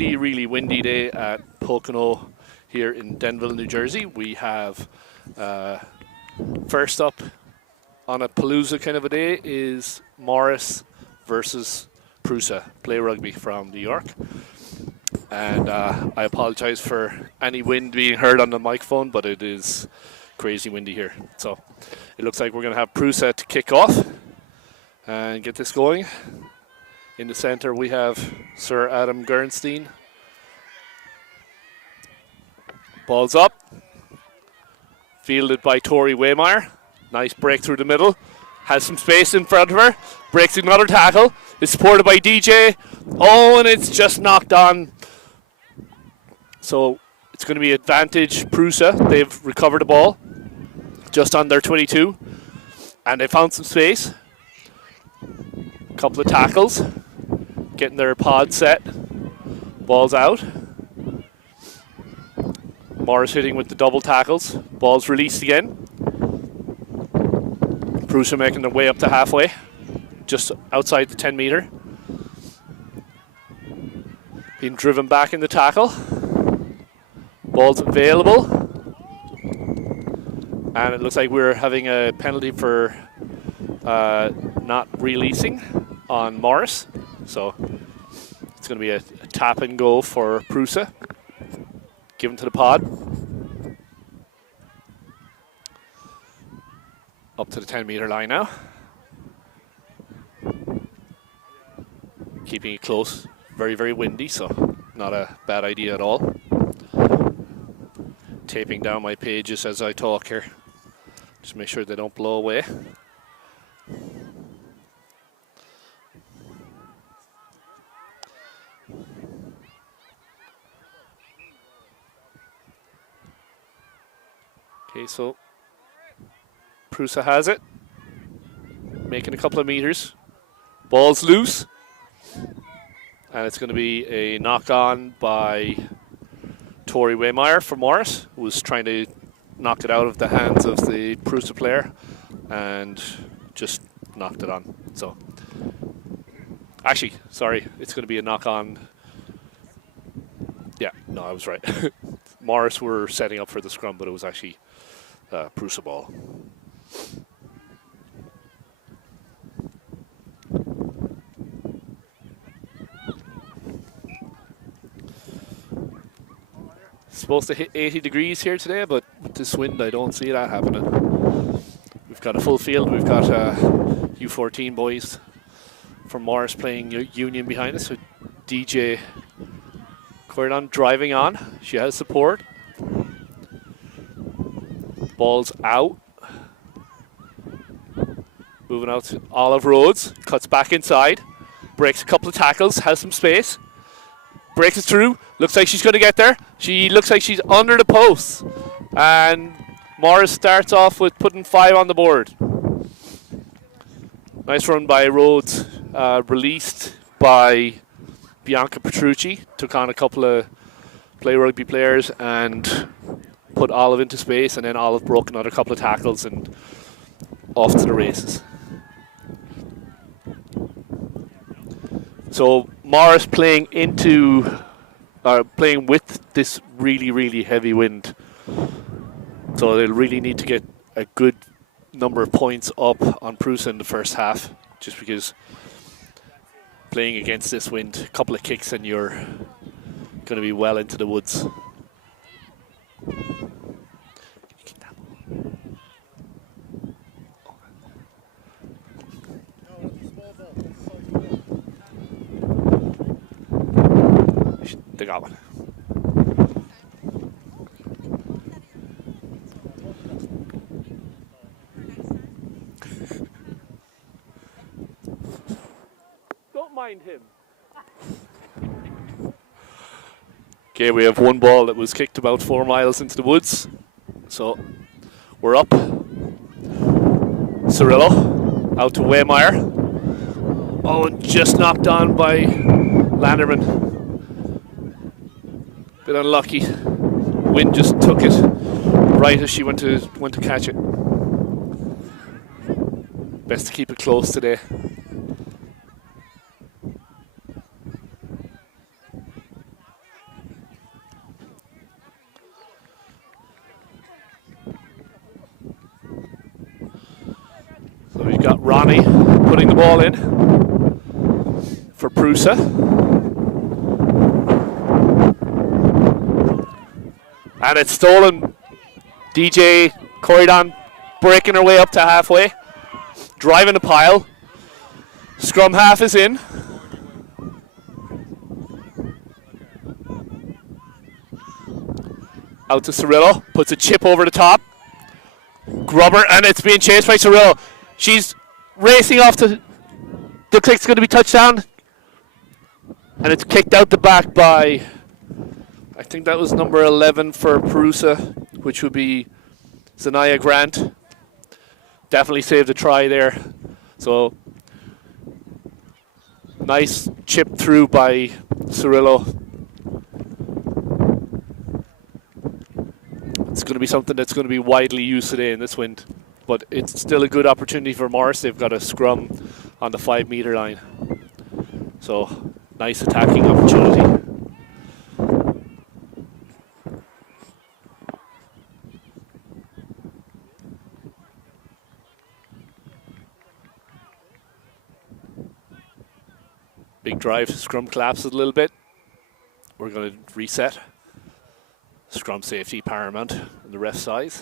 really, really windy day at Pocono here in Denville, New Jersey. We have first up on a PRUSA kind of a day is Morris versus Prussa, play rugby from New York. And I apologize for any wind being heard on the microphone, but it is crazy windy here. So it looks like we're going to have Prussa to kick off and get this going. In the center we have Sir Adam Gernstein. Ball's up. Fielded by Tori Waymeyer. Nice break through the middle. Has some space in front of her. Breaks another tackle. Is supported by DJ. Oh, and it's just knocked on. So it's going to be advantage Prussa. They've recovered the ball just on their 22. And they found some space. Couple of tackles. Getting their pod set. Ball's out. Morris hitting with the double tackles. Ball's released again. Prussa making their way up to halfway. Just outside the 10 metre. Being driven back in the tackle. Ball's available. And it looks like we're having a penalty for not releasing on Morris. So it's going to be a tap and go for Prussa. Given to the pod. Up to the 10 metre line now. Keeping it close. Very, very windy, so not a bad idea at all. Taping down my pages as I talk here. Just make sure they don't blow away. Okay, so Prussa has it. Making a couple of meters. Ball's loose. And it's going to be a knock-on by Tori Waymeyer for Morris, who was trying to knock it out of the hands of the Prussa player and just knocked it on. So, actually, sorry, it's going to be a knock-on. Yeah, no, I was right. Morris were setting up for the scrum, but it was actually Prussa ball. Supposed to hit 80 degrees here today, but with this wind I don't see that happening. We've got a full field. We've got U14 boys from Morris playing Union behind us with DJ Cordon driving on. She has support. Ball's out. Moving out to Olive Rhodes. Cuts back inside. Breaks a couple of tackles. Has some space. Breaks it through. Looks like she's going to get there. She looks like she's under the post. And Morris starts off with putting 5 on the board. Nice run by Rhodes. Released by Bianca Petrucci. Took on a couple of play rugby players and put Olive into space. And then Olive broke another couple of tackles and off to the races. So Morris playing with this really, really heavy wind. So they'll really need to get a good number of points up on Prussa in the first half, just because playing against this wind, a couple of kicks and you're going to be well into the woods. They got one. Don't mind him. Okay, we have one ball that was kicked about 4 miles into the woods. So we're up. Cirillo out to Waymeyer. Oh, and just knocked on by Landerman. Bit unlucky. Wind just took it right as she went to catch it. Best to keep it close today. We've got Ronnie putting the ball in for Prussa. And it's stolen. DJ Corridon breaking her way up to halfway. Driving the pile. Scrum half is in. Out to Cirillo. Puts a chip over the top. Grubber, and it's being chased by Cirillo. She's racing off to... Looks like it's going to be touchdown. And it's kicked out the back by... I think that was number 11 for Prussa, which would be Zanaya Grant. Definitely saved a try there. So, nice chip through by Cirillo. It's going to be something that's going to be widely used today in this wind. But it's still a good opportunity for Morris. They've got a scrum on the 5 metre line. So, nice attacking opportunity. Big drive, scrum collapses a little bit. We're going to reset. Scrum safety paramount on the ref side.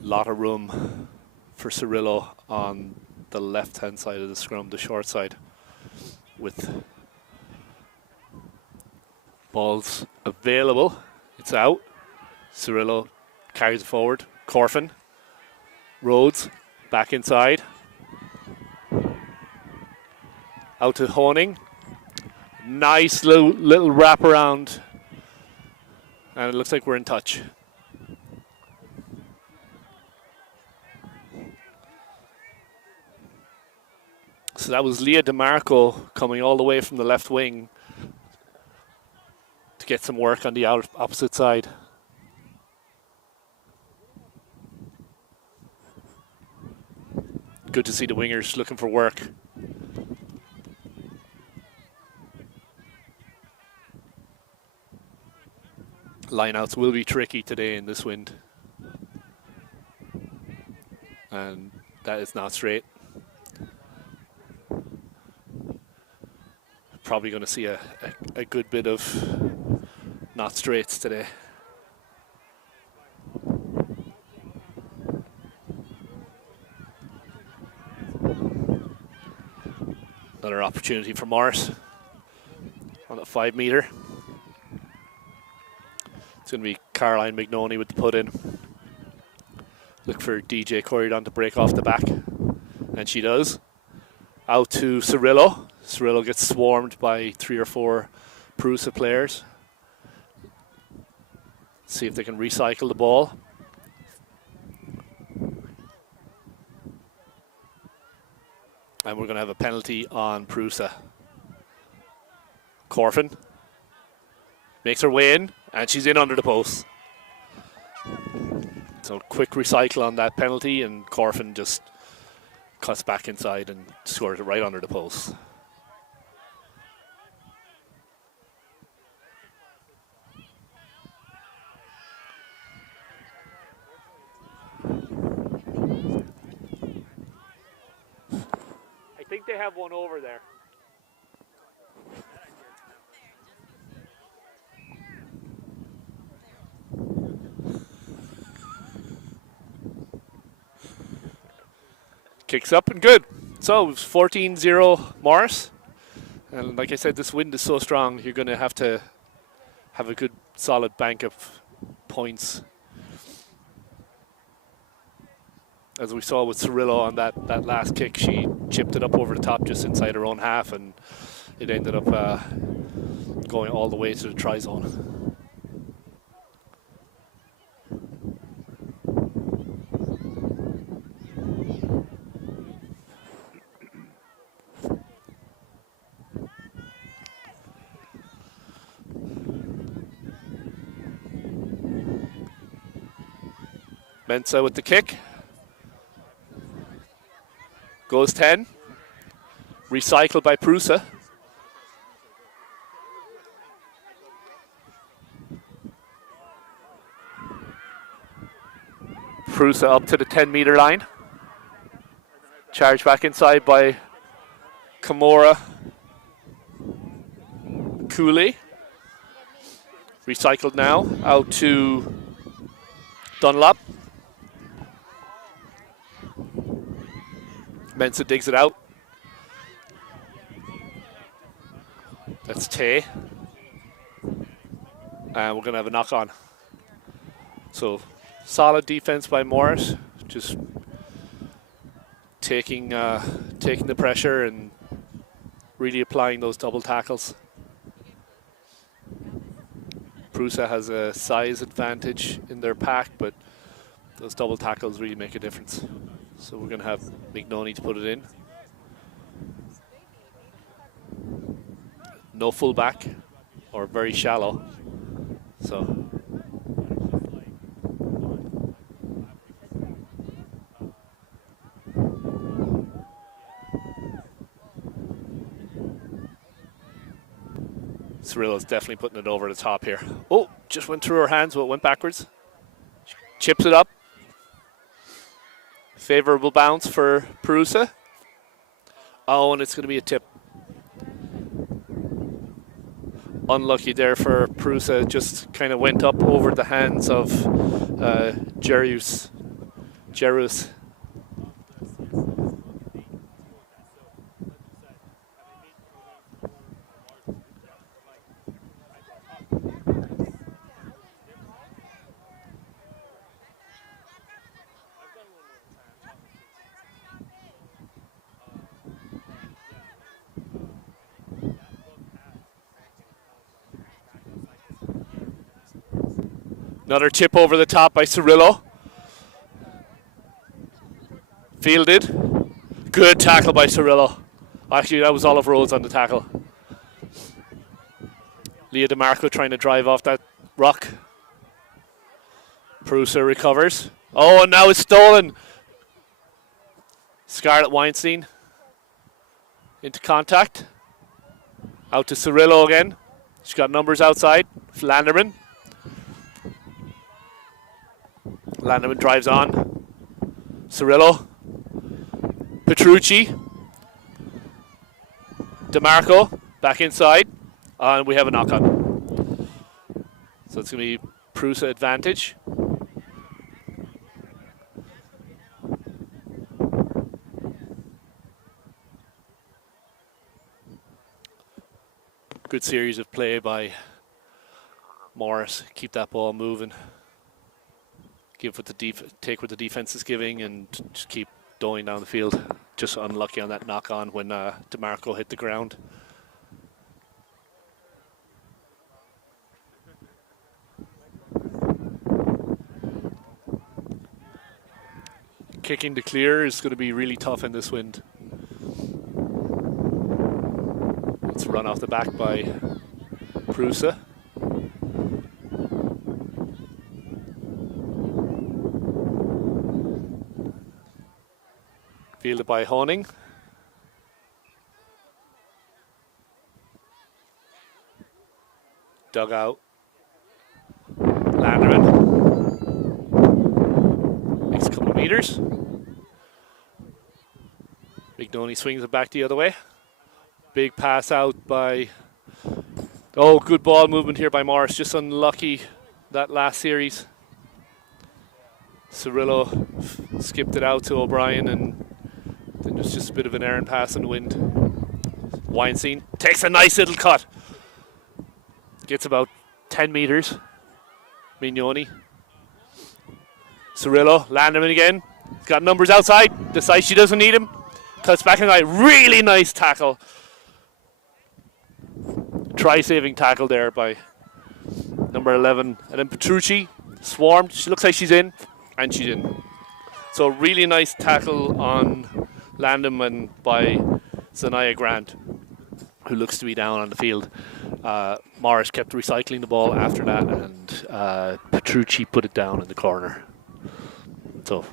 Lot of room for Cirillo on the left-hand side of the scrum, the short side, with balls available. It's out. Cirillo carries it forward. Corfin. Rhodes back inside. Out to Honing. Nice little wrap around. And it looks like we're in touch. So that was Leah DeMarco coming all the way from the left wing to get some work on the opposite side. Good to see the wingers looking for work. Lineouts will be tricky today in this wind. And that is not straight. Probably going to see a good bit of not straights today. Another opportunity for Morris on a 5 metre. It's going to be Caroline McNoney with the put in. Look for DJ Corridon to break off the back. And she does. Out to Cirillo. Cirillo gets swarmed by 3 or 4 Prussa players. See if they can recycle the ball. And we're going to have a penalty on Prussa. Corfin makes her way in, and she's in under the post. So quick recycle on that penalty, and Corfin just cuts back inside and scores it right under the post. I think they have one over there. Kicks up and good. So it's 14-0 Morris. And like I said, this wind is so strong, you're going to have a good solid bank of points. As we saw with Cirillo on that last kick, she chipped it up over the top just inside her own half, and it ended up going all the way to the try zone. Mensah with the kick. Goes 10. Recycled by Prussa. Prussa up to the 10-meter line. Charge back inside by Kimura Cooley. Recycled now out to Dunlop. Mensah digs it out. That's Tay. And we're going to have a knock on. So solid defense by Morris. Just taking the pressure and really applying those double tackles. Prussa has a size advantage in their pack, but those double tackles really make a difference. So we're going to have Mignoni to put it in. No fullback, or very shallow. So Cirillo's definitely putting it over the top here. Oh, just went through her hands, but it went backwards. Chips it up. Favorable bounce for Prussa. Oh, and it's going to be a tip. Unlucky there for Prussa. Just kind of went up over the hands of Jerus. Another chip over the top by Cirillo. Fielded. Good tackle by Cirillo. Actually, that was Oliver Rhodes on the tackle. Leah DeMarco trying to drive off that rock. Prussa recovers. Oh, and now it's stolen. Scarlett Weinstein into contact. Out to Cirillo again. She's got numbers outside. Landerman. Landerman drives on. Cirillo. Petrucci. DeMarco back inside. And we have a knock on. So it's going to be Prussa advantage. Good series of play by Morris. Keep that ball moving. Give what the take what the defense is giving, and just keep going down the field. Just unlucky on that knock on when DeMarco hit the ground. Kicking to clear is going to be really tough in this wind. It's run off the back by Prussa. Fielded by Honing. Dug out. Landerman. Next couple of meters. Mignoni swings it back the other way. Big pass out by... Oh, good ball movement here by Morris. Just unlucky that last series. Cirillo skipped it out to O'Brien, and then there's just a bit of an errant pass in the wind. Weinstein takes a nice little cut. Gets about 10 meters. Mignoni. Cirillo, Landerman again. He's got numbers outside. Decides she doesn't need him. Cuts back inside. Really nice tackle. Try-saving tackle there by number 11. And then Petrucci swarmed. She looks like she's in, and she's in. So really nice tackle on Landerman by Zanaya Grant, who looks to be down on the field. Morris kept recycling the ball after that, and Petrucci put it down in the corner. So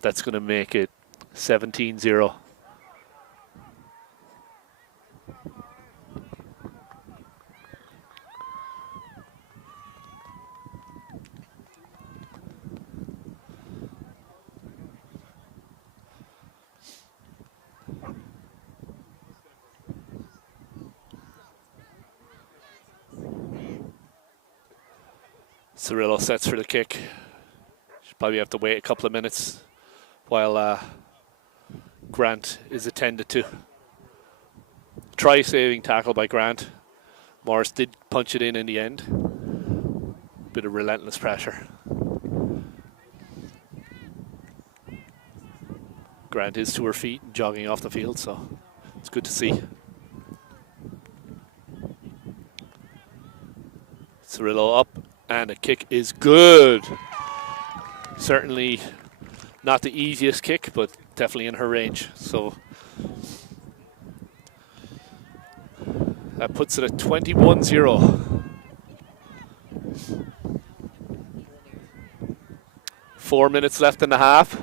that's going to make it 17-0. Cirillo sets for the kick. Should probably have to wait a couple of minutes while Grant is attended to. Try saving tackle by Grant. Morris did punch it in the end. Bit of relentless pressure. Grant is to her feet and jogging off the field, so it's good to see. Cirillo up, and the kick is good. Certainly not the easiest kick, but definitely in her range. So that puts it at 21-0. 4 minutes left in the half.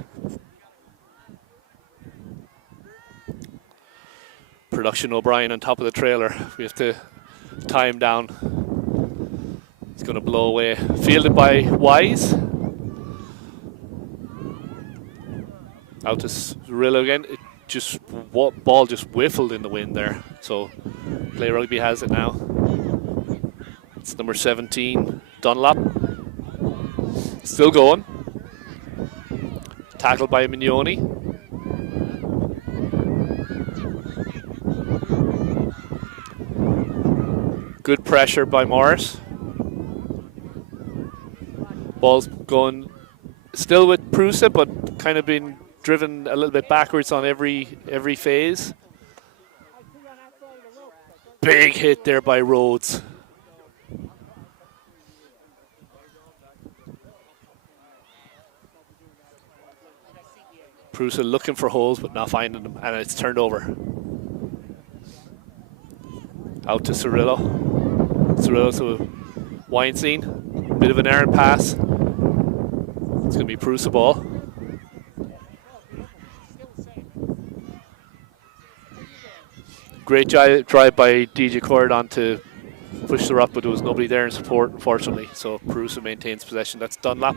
Production O'Brien on top of the trailer. We have to tie him down. He's going to blow away. Fielded by Wise. Out to Cirillo again. Ball just whiffled in the wind there. So Play Rugby has it now. It's number 17, Dunlop. Still going. Tackled by Mignoni. Good pressure by Morris. Ball's going still with Prussa, but kind of been driven a little bit backwards on every phase. Big hit there by Rhodes. Prussa looking for holes but not finding them, and it's turned over. Out to Cirillo. Cirillo to Weinstein. Bit of an errant pass. It's going to be Prussa ball. Great drive by DJ Corridon to push the rock, but there was nobody there in support, unfortunately. So Prussa maintains possession. That's Dunlap.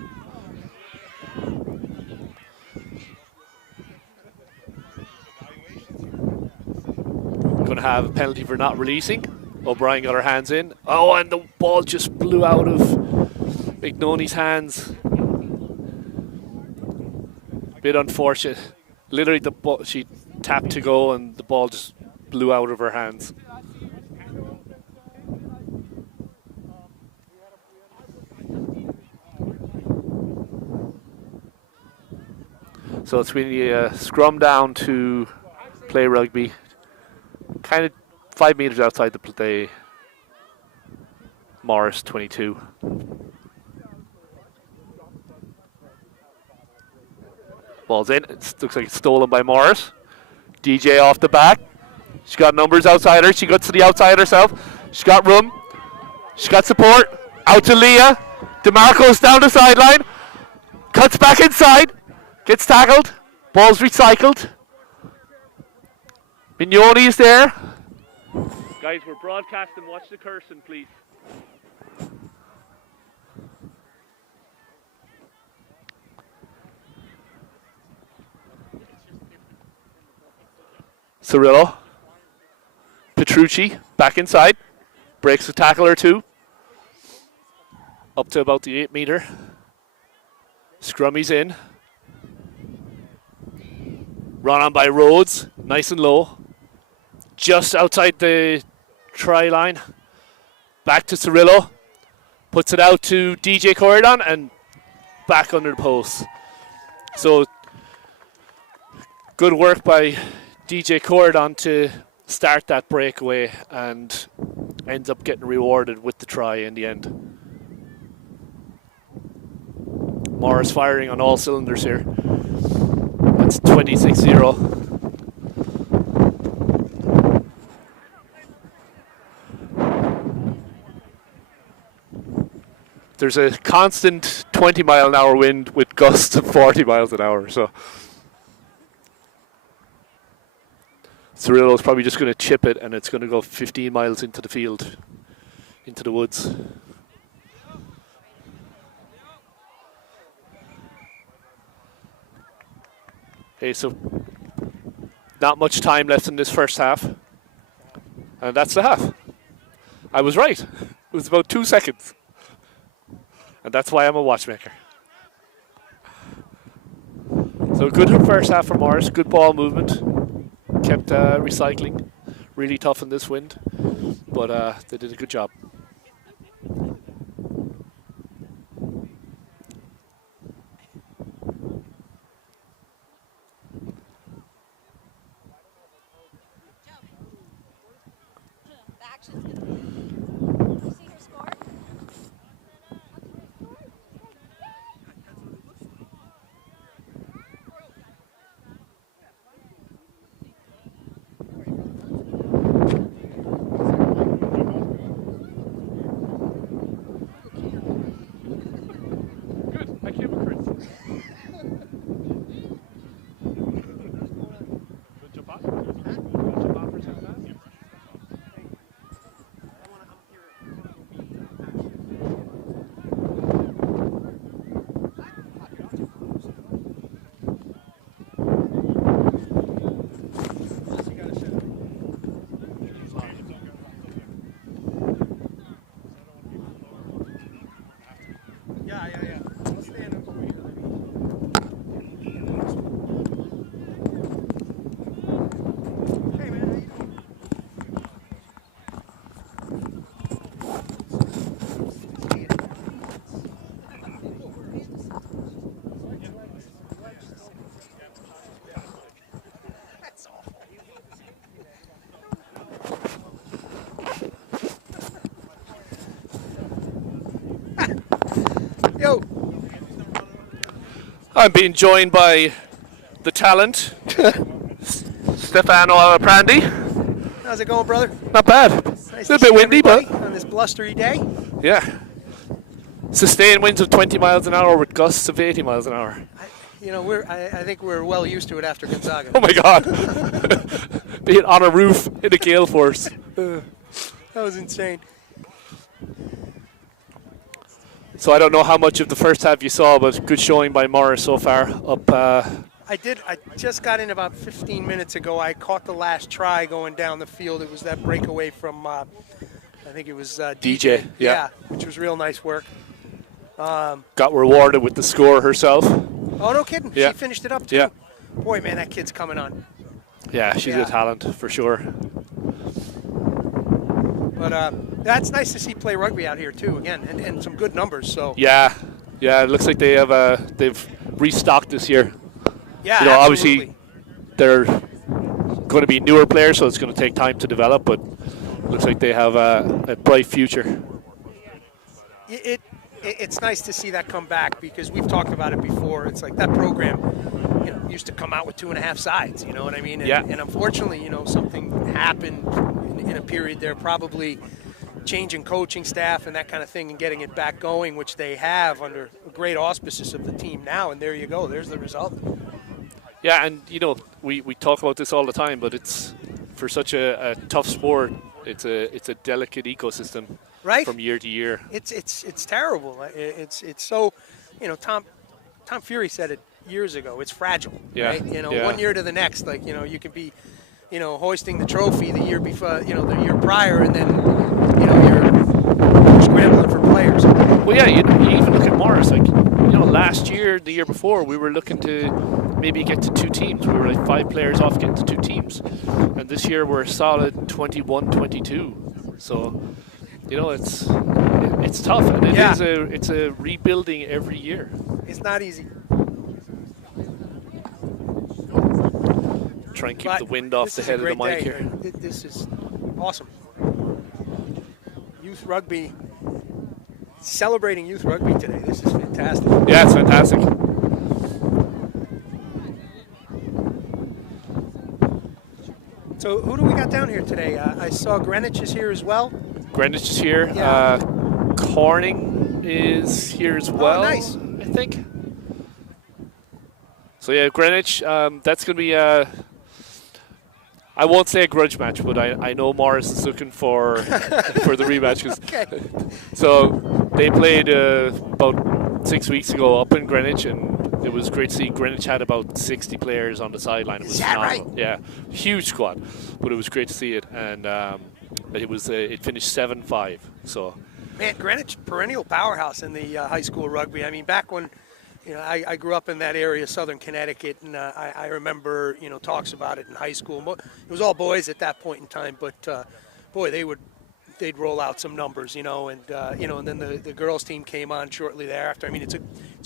Going to have a penalty for not releasing. O'Brien got her hands in. Oh, and the ball just blew out of McNoney's hands. Bit unfortunate. Literally, the ball, she tapped to go, and the ball just blew out of her hands. So it's really a scrum down to Play Rugby. Kind of 5 meters outside the play. Morris 22. Ball's in. It looks like it's stolen by Morris. DJ off the back. She's got numbers outside her. She gets to the outside herself. She's got room. She's got support. Out to Leah. DeMarco's down the sideline. Cuts back inside. Gets tackled. Ball's recycled. Mignoni is there. Guys, we're broadcasting. Watch the cursing, please. Cirillo. Petrucci back inside. Breaks a tackle or two. Up to about the 8 meter. Scrummy's in. Run on by Rhodes. Nice and low. Just outside the try line. Back to Cirillo. Puts it out to DJ Corridon and back under the post. So good work by DJ Corridon to start that breakaway and ends up getting rewarded with the try in the end. Morris firing on all cylinders here. That's 26-0. There's a constant 20-mile-an-hour wind with gusts of 40 miles an hour. So Cirillo's probably just going to chip it, and it's going to go 15 miles into the field, into the woods. Okay, so not much time left in this first half. And that's the half. I was right. It was about 2 seconds. And that's why I'm a watchmaker. So good first half from Morris. Good ball movement. Kept recycling. Really tough in this wind. But they did a good job. Yo. I'm being joined by the talent, Stefano Alaprandi. How's it going, brother? Not bad. Nice A little bit windy, but on this blustery day. yeah. Sustained winds of 20 miles an hour with gusts of 80 miles an hour. I think we're well used to it after Gonzaga. Oh my God. Being on a roof in a gale force. That was insane. So I don't know how much of the first half you saw, but good showing by Morris so far. Up. I did. I just got in about 15 minutes ago. I caught the last try going down the field. It was that breakaway from, I think it was DJ. Yeah. Which was real nice work. Got rewarded with the score herself. Oh, no kidding. Yeah. She finished it up, too. Yeah. Boy, man, that kid's coming on. Yeah, she's a talent for sure. But that's nice to see play rugby out here, too, again, and some good numbers. So Yeah. It looks like they have they've restocked this year. Yeah, obviously they're going to be newer players, so it's going to take time to develop, but it looks like they have a bright future. It's nice to see that come back because we've talked about it before. It's like that program, used to come out with 2.5 sides. You know what I mean? And unfortunately, something happened in a period there, probably changing coaching staff and that kind of thing, and getting it back going, which they have under great auspices of the team now. And there you go. There's the result. Yeah, and we talk about this all the time, but it's for such a tough sport. It's a delicate ecosystem, right? From year to year. It's terrible. It's so, Tom Fury said it years ago. It's fragile, right? 1 year to the next. Like you could be, hoisting the trophy the year before, the year prior, and then you're scrambling for players. Well, yeah, you even look at Morris. Like last year, the year before, we were looking to maybe get to 2 teams. We were like 5 players off getting to 2 teams. And this year we're solid 21, 22. So, it's tough. And it's a rebuilding every year. It's not easy. Try and keep the wind off the head of the mic here. This is awesome. Youth rugby, celebrating youth rugby today. This is fantastic. Yeah, it's fantastic. So who do we got down here today? I saw Greenwich is here as well. Greenwich is here. Yeah. Corning is here as well. Oh, nice. I think. So yeah, Greenwich. That's going to be I won't say a grudge match, but I know Morris is looking for for the rematch. Okay. So they played about 6 weeks ago up in Greenwich, and it was great to see. Greenwich had about 60 players on the sideline. It was phenomenal. Right? Yeah, huge squad, but it was great to see it, and it finished 7-5. So Man, Greenwich, perennial powerhouse in the high school rugby. I mean, back when, I grew up in that area, southern Connecticut, and I remember, talks about it in high school. It was all boys at that point in time, but boy, they'd roll out some numbers, and then the girls team came on shortly thereafter. I mean, it's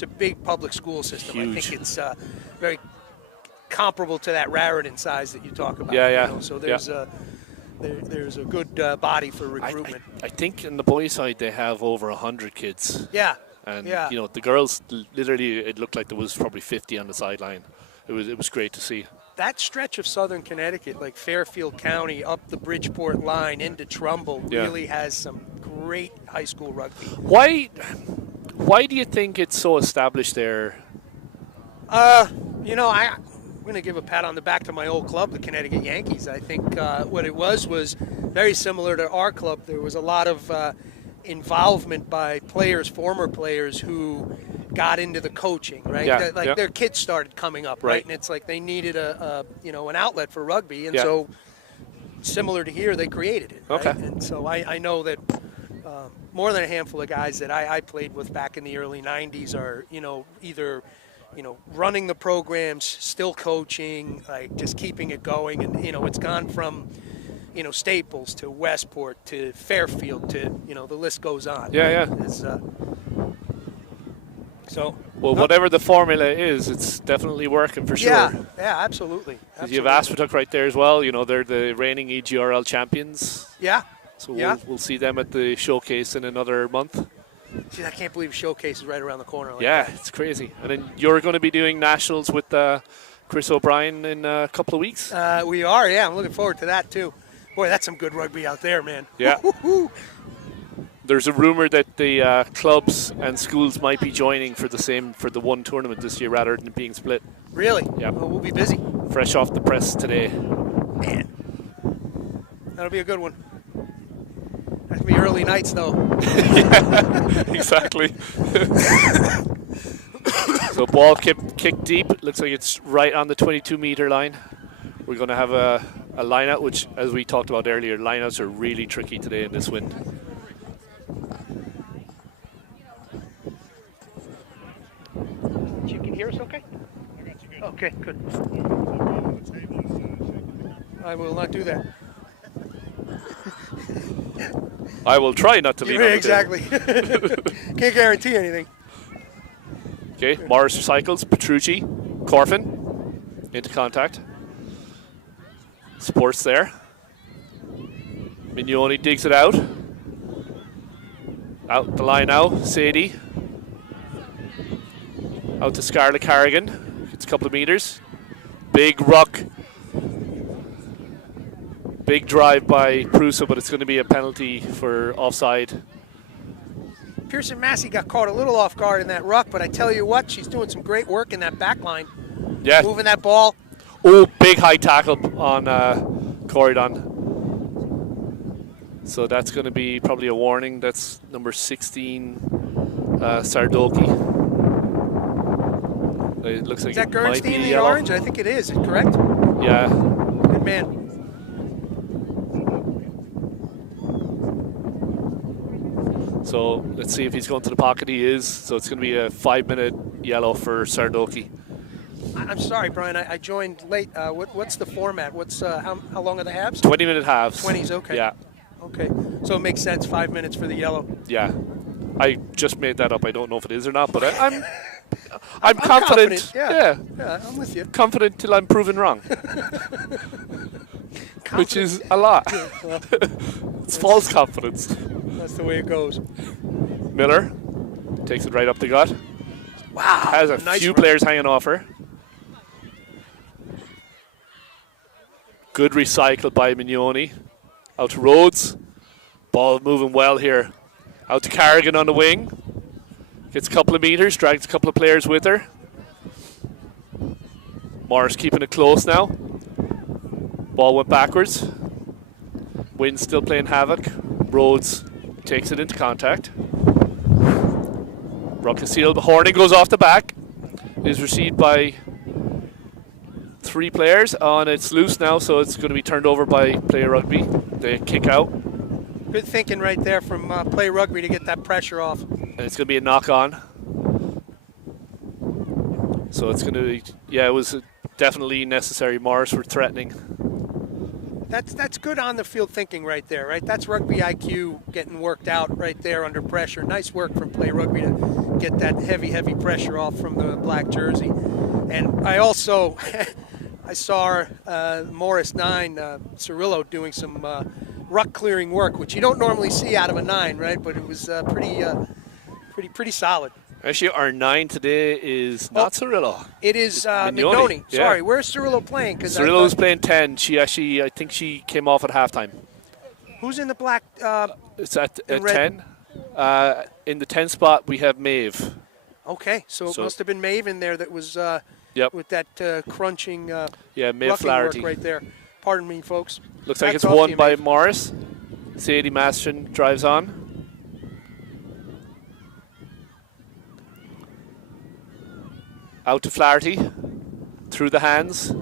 a big public school system. Huge. I think it's very comparable to that Raritan size that you talk about. Yeah. So there's a good body for recruitment. I think in the boys' side they have over 100 kids. Yeah. And yeah. The girls, literally, it looked like there was probably 50 on the sideline. It was great to see. That stretch of southern Connecticut, like Fairfield County, up the Bridgeport line into Trumbull, really has some great high school rugby. Why do you think it's so established there? I'm going to give a pat on the back to my old club, the Connecticut Yankees. I think what it was very similar to our club. There was a lot of involvement by former players who got into the coaching, right? Their kids started coming up, right? And it's like they needed an outlet for rugby, and so similar to here, they created it. Right? Okay. And so I know that more than a handful of guys that I played with back in the early '90s are either running the programs, still coaching, like just keeping it going, and it's gone from Staples to Westport to Fairfield to the list goes on. Yeah. Whatever the formula is, it's definitely working for sure. Yeah, absolutely. You have Aspetuck right there as well. They're the reigning EGRL champions. Yeah. So we'll see them at the showcase in another month. See, I can't believe showcase is right around the corner. It's crazy. And then you're going to be doing nationals with Chris O'Brien in a couple of weeks. We are. Yeah, I'm looking forward to that too. Boy, that's some good rugby out there, man. Yeah. There's a rumor that the clubs and schools might be joining for the one tournament this year rather than being split. Really? Yeah. Well, we'll be busy. Fresh off the press today. Man, that'll be a good one. That'll be early nights, though. Yeah, exactly. So ball kicked deep. Looks like it's right on the 22-meter line. We're going to have a line-out, which, as we talked about earlier, line-outs are really tricky today in this wind. You can hear us okay? Okay, good. I will not do that. I will try not to lean on the exactly. Can't guarantee anything. Okay, Morris recycles. Petrucci, Corfin, into contact. Sports there. Mignoni digs it out. Out the line now, Sadie. Out to Scarlett Carrigan. It's a couple of meters. Big ruck. Big drive by Prussa, but it's going to be a penalty for offside. Pearson Massey got caught a little off guard in that ruck, but I tell you what, she's doing some great work in that back line. Yeah. Moving that ball. Oh, big high tackle on Corridon. So that's going to be probably a warning. That's number 16, Sardoki. It looks like is that it might be Gernstein in the yellow. orange? I think it is. Correct? Yeah. Good man. So let's see if he's going to the pocket. He is. So it's going to be a 5-minute yellow for Sardoki. I'm sorry, Brian. I joined late. What's the format? What's how long are the halves? 20-minute halves. 20s. Okay. Yeah. Okay. So it makes sense. 5 minutes for the yellow. Yeah. I just made that up. I don't know if it is or not, but I'm confident. Yeah, I'm with you. Confident till I'm proven wrong. Which is a lot. It's false confidence. That's the way it goes. Miller takes it right up the gut. Wow. Has a nice few run. players hanging off her. Good recycle by Mignoni. Out to Rhodes. Ball moving well here. Out to Carrigan on the wing. Gets a couple of meters, drags a couple of players with her. Morris keeping it close now. Ball went backwards. Wind's still playing havoc. Rhodes takes it into contact. Rockasile, the Horning goes off the back. Is received by 3 players. And it's loose now, so it's going to be turned over by player rugby. They kick out. Good thinking right there from Play Rugby to get that pressure off. And it's going to be a knock-on. So it's going to be, yeah, it was definitely necessary. Morris were threatening. That's good on the field thinking right there, right? That's rugby IQ getting worked out right there under pressure. Nice work from Play Rugby to get that heavy pressure off from the black jersey. And I also, I saw Morris 9, Cirillo, doing some ruck clearing work, which you don't normally see out of a 9, right? But it was pretty solid. Actually, our 9 today is not Cirillo. It is Mignoni. Yeah. Sorry, where's Cirillo playing? Cirillo's playing 10. I think she came off at halftime. Who's in the black? It's at 10. In the 10 spot, we have Maeve. Okay, so it must have been Maeve in there that was with that crunching Maeve Flaherty work right there. Pardon me, folks. Looks like it's won by Morris. Sadie Masterson drives on. Out to Flaherty, through the hands,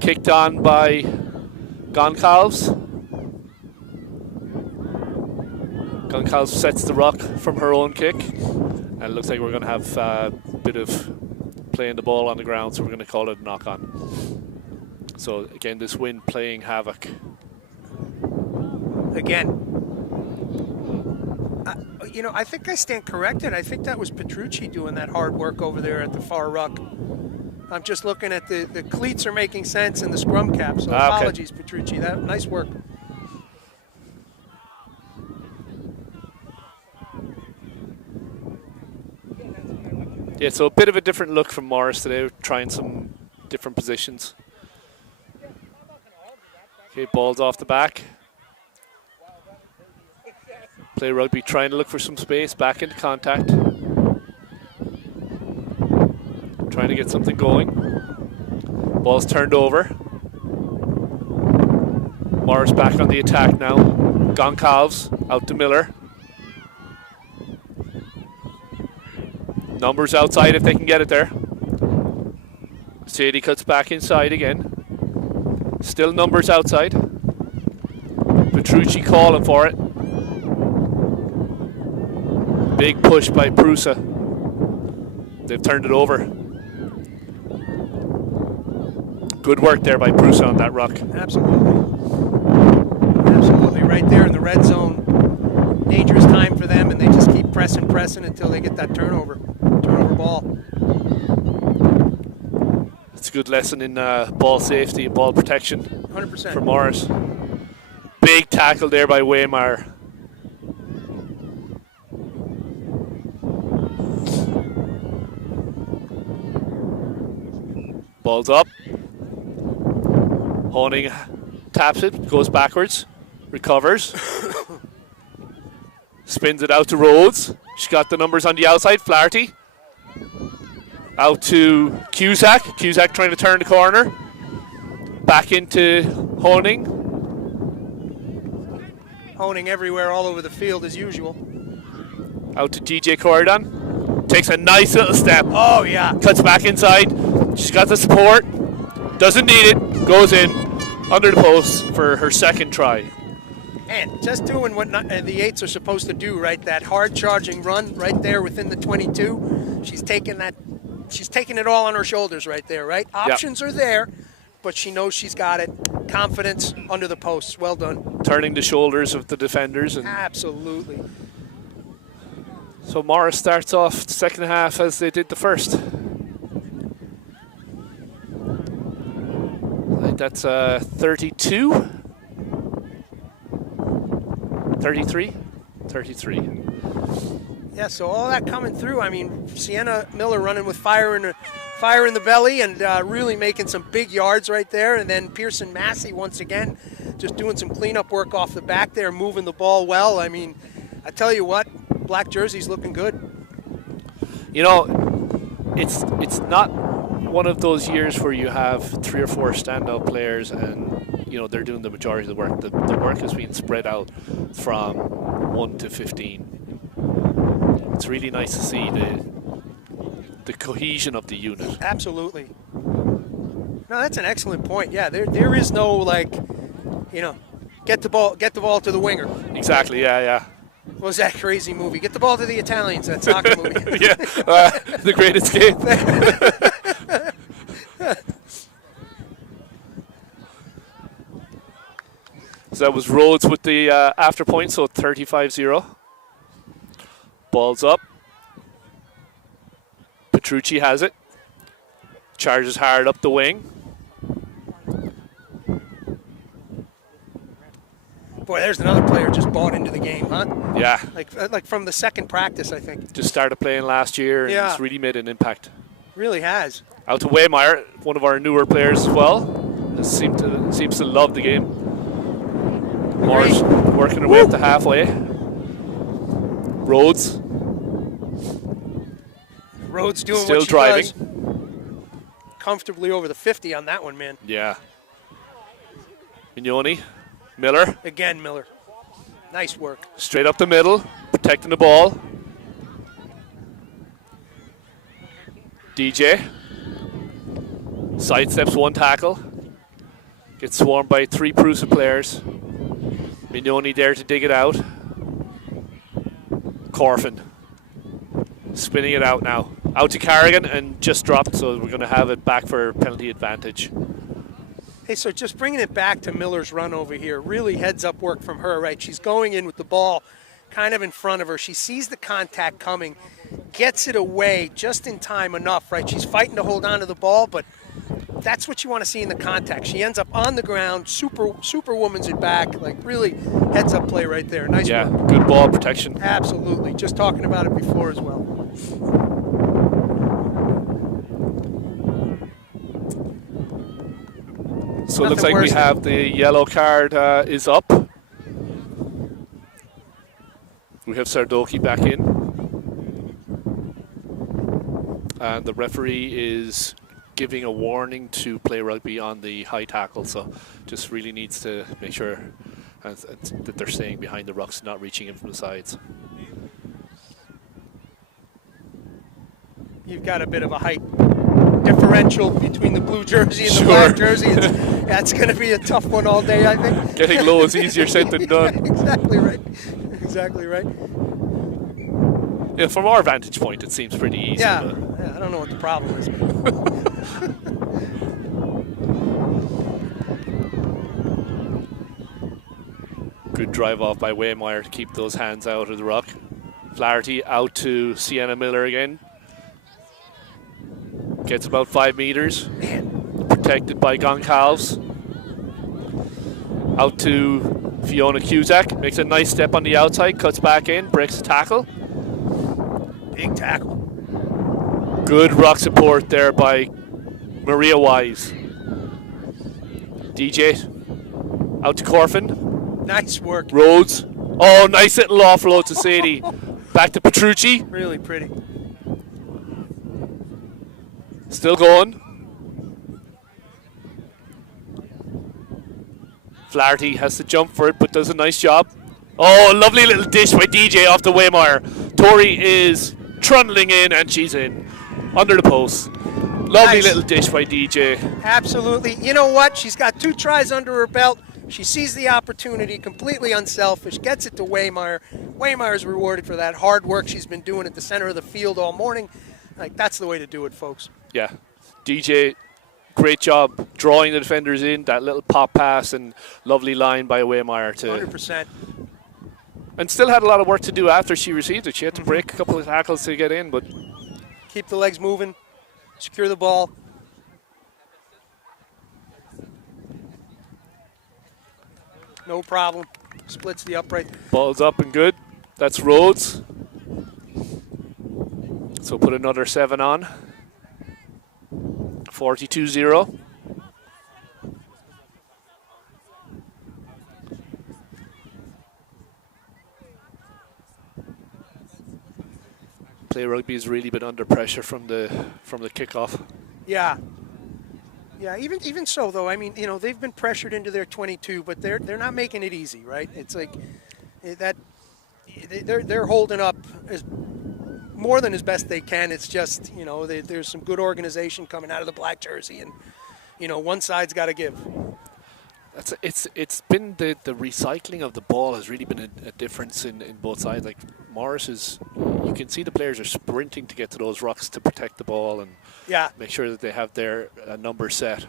kicked on by Goncalves. Goncalves sets the ruck from her own kick, and it looks like we're going to have a bit of playing the ball on the ground, so we're going to call it a knock-on. So again, this wind playing havoc. Again. I think I stand corrected. I think that was Petrucci doing that hard work over there at the far ruck. I'm just looking at the cleats are making sense in the scrum cap, so apologies, Petrucci. Nice work. Yeah, so a bit of a different look from Morris today, trying some different positions. Okay, ball's off the back. Play Rugby trying to look for some space, back into contact. Trying to get something going. Ball's turned over. Morris back on the attack now. Goncalves out to Miller. Numbers outside if they can get it there. Sadie cuts back inside again. Still numbers outside. Petrucci calling for it. Big push by Prussa. They've turned it over. Good work there by Prussa on that ruck. Absolutely. Absolutely. Right there in the red zone. Dangerous time for them, and they just keep pressing until they get that turnover ball. It's a good lesson in ball safety and ball protection 100%. for Morris. Big tackle there by Waymire. Ball's up. Honing taps it, goes backwards, recovers. Spins it out to Rhodes. She's got the numbers on the outside. Flaherty. Out to Cusack. Cusack trying to turn the corner. Back into Honing. Honing everywhere, all over the field as usual. Out to DJ Corridon. Takes a nice little step. Oh, yeah. Cuts back inside. She's got the support. Doesn't need it. Goes in under the post for her second try. And just doing what the eights are supposed to do, right? That hard charging run right there within the 22. She's taking it all on her shoulders right there, right? Options are there, but she knows she's got it. Confidence under the posts. Well done. Turning the shoulders of the defenders. And absolutely. So Morris starts off the second half as they did the first. That's 32. 33? 33. Yeah, so all that coming through. I mean, Sienna Miller running with fire in the belly and really making some big yards right there. And then Pearson Massey once again just doing some cleanup work off the back there, moving the ball well. I mean, I tell you what, black jersey's looking good. You know, it's not one of those years where you have 3 or 4 standout players and, you know, they're doing the majority of the work. The work is being spread out from 1 to 15. It's really nice to see the cohesion of the unit. Absolutely. No, that's an excellent point. Yeah, there is no, like, you know, Get the ball to the winger. Exactly, yeah. What was that crazy movie? Get the ball to the Italians, that soccer movie. Yeah, The Great Escape. So that was Rhodes with the after point, so 35-0. Ball's up. Petrucci has it. Charges hard up the wing. Boy, there's another player just bought into the game, huh? Yeah. Like from the second practice, I think. Just started playing last year and it's really made an impact. Really has. Out to Waymeyer, one of our newer players as well. Seems to love the game. Morris working her way up to halfway. Rhodes doing still what she driving. does. Comfortably over the 50 on that one, man. Yeah. Mignoni. Miller. Again, Miller. Nice work. Straight up the middle, protecting the ball. DJ. Sidesteps one tackle. Gets swarmed by 3 Prussa players. Mignoni there to dig it out. Corfin. Spinning it out now. Out to Carrigan and just dropped, so we're going to have it back for penalty advantage. Hey, so just bringing it back to Miller's run over here, really heads-up work from her, right? She's going in with the ball kind of in front of her. She sees the contact coming, gets it away just in time enough, right? She's fighting to hold on to the ball, but that's what you want to see in the contact. She ends up on the ground, superwoman's it back, like really heads-up play right there. Nice work. Yeah, good ball protection. Absolutely. Just talking about it before as well. So it looks like we have the yellow card is up. We have Sardoki back in. And the referee is giving a warning to play rugby on the high tackle, so just really needs to make sure that they're staying behind the rucks, not reaching in from the sides. You've got a bit of a height differential between the blue jersey and the black jersey. That's going to be a tough one all day, I think. Getting low is easier said than done. Exactly right. Exactly right. Yeah, from our vantage point, it seems pretty easy. Yeah, I don't know what the problem is. Good drive off by Waymeyer to keep those hands out of the ruck. Flaherty out to Sienna Miller again. Gets about 5 meters. Man. Protected by Goncalves. Out to Fiona Cusack. Makes a nice step on the outside. Cuts back in. Breaks the tackle. Big tackle. Good ruck support there by Maria Wise. DJ. Out to Corfin. Nice work. Rhodes. Oh, nice little offload to Sadie. Back to Petrucci. Really pretty. Still going. Flaherty has to jump for it, but does a nice job. Oh, lovely little dish by DJ off the Waymeyer. Tori is trundling in, and she's in. Under the post. Lovely little dish by DJ. Absolutely. You know what? She's got 2 tries under her belt. She sees the opportunity, completely unselfish, gets it to Waymeyer. Waymeyer's rewarded for that hard work she's been doing at the center of the field all morning. Like, that's the way to do it, folks. Yeah. DJ, great job drawing the defenders in. That little pop pass and lovely line by Waymeyer to 100%. And still had a lot of work to do after she received it. She had to break a couple of tackles to get in, but keep the legs moving, secure the ball. No problem. Splits the upright. Ball's up and good. That's Rhodes. So put another 7 on. 42-0. Play rugby has really been under pressure from the kickoff. Yeah. Yeah, even so though, I mean, you know, they've been pressured into their 22, but they're not making it easy, right? It's like that they're holding up as more than as best they can. It's just, you know, there's some good organization coming out of the black jersey, and you know, one side's got to give. It's been the recycling of the ball has really been a difference in both sides. Like Morris is, you can see the players are sprinting to get to those rucks to protect the ball and make sure that they have their number set.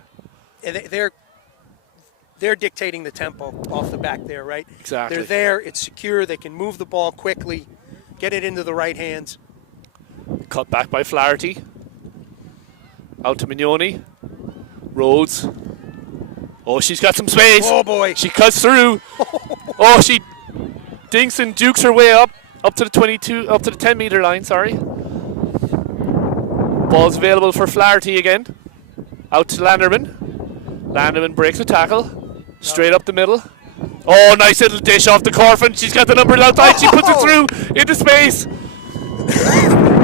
They're dictating the tempo off the back there, right? Exactly. They're there. It's secure. They can move the ball quickly, get it into the right hands. Cut back by Flaherty. Out to Mignoni. Rhodes. Oh, she's got some space. Oh, boy. She cuts through. Oh, she dinks and dukes her way up to the 10-meter line, sorry. Ball's available for Flaherty again. Out to Landerman. Landerman breaks a tackle. Straight up the middle. Oh, nice little dish off the Corfin. She's got the numbers outside. She puts it through into space.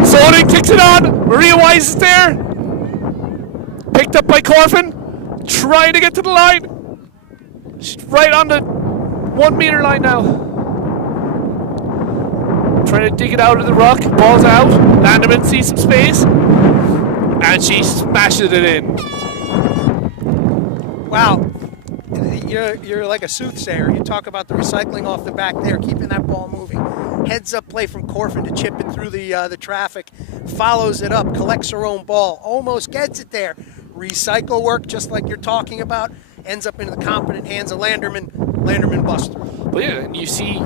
Soning kicks it on. Maria Wise is there. Picked up by Corfin. Trying to get to the line. She's right on the 1-meter line now. Trying to dig it out of the ruck. Ball's out. Landerman sees some space. And she smashes it in. Wow. You're like a soothsayer. You talk about the recycling off the back there, keeping that ball moving. Heads up play from Corfin to chip it through the traffic. Follows it up, collects her own ball, almost gets it there. Recycle work, just like you're talking about, ends up into the competent hands of Landerman. Landerman buster. But yeah, and you see,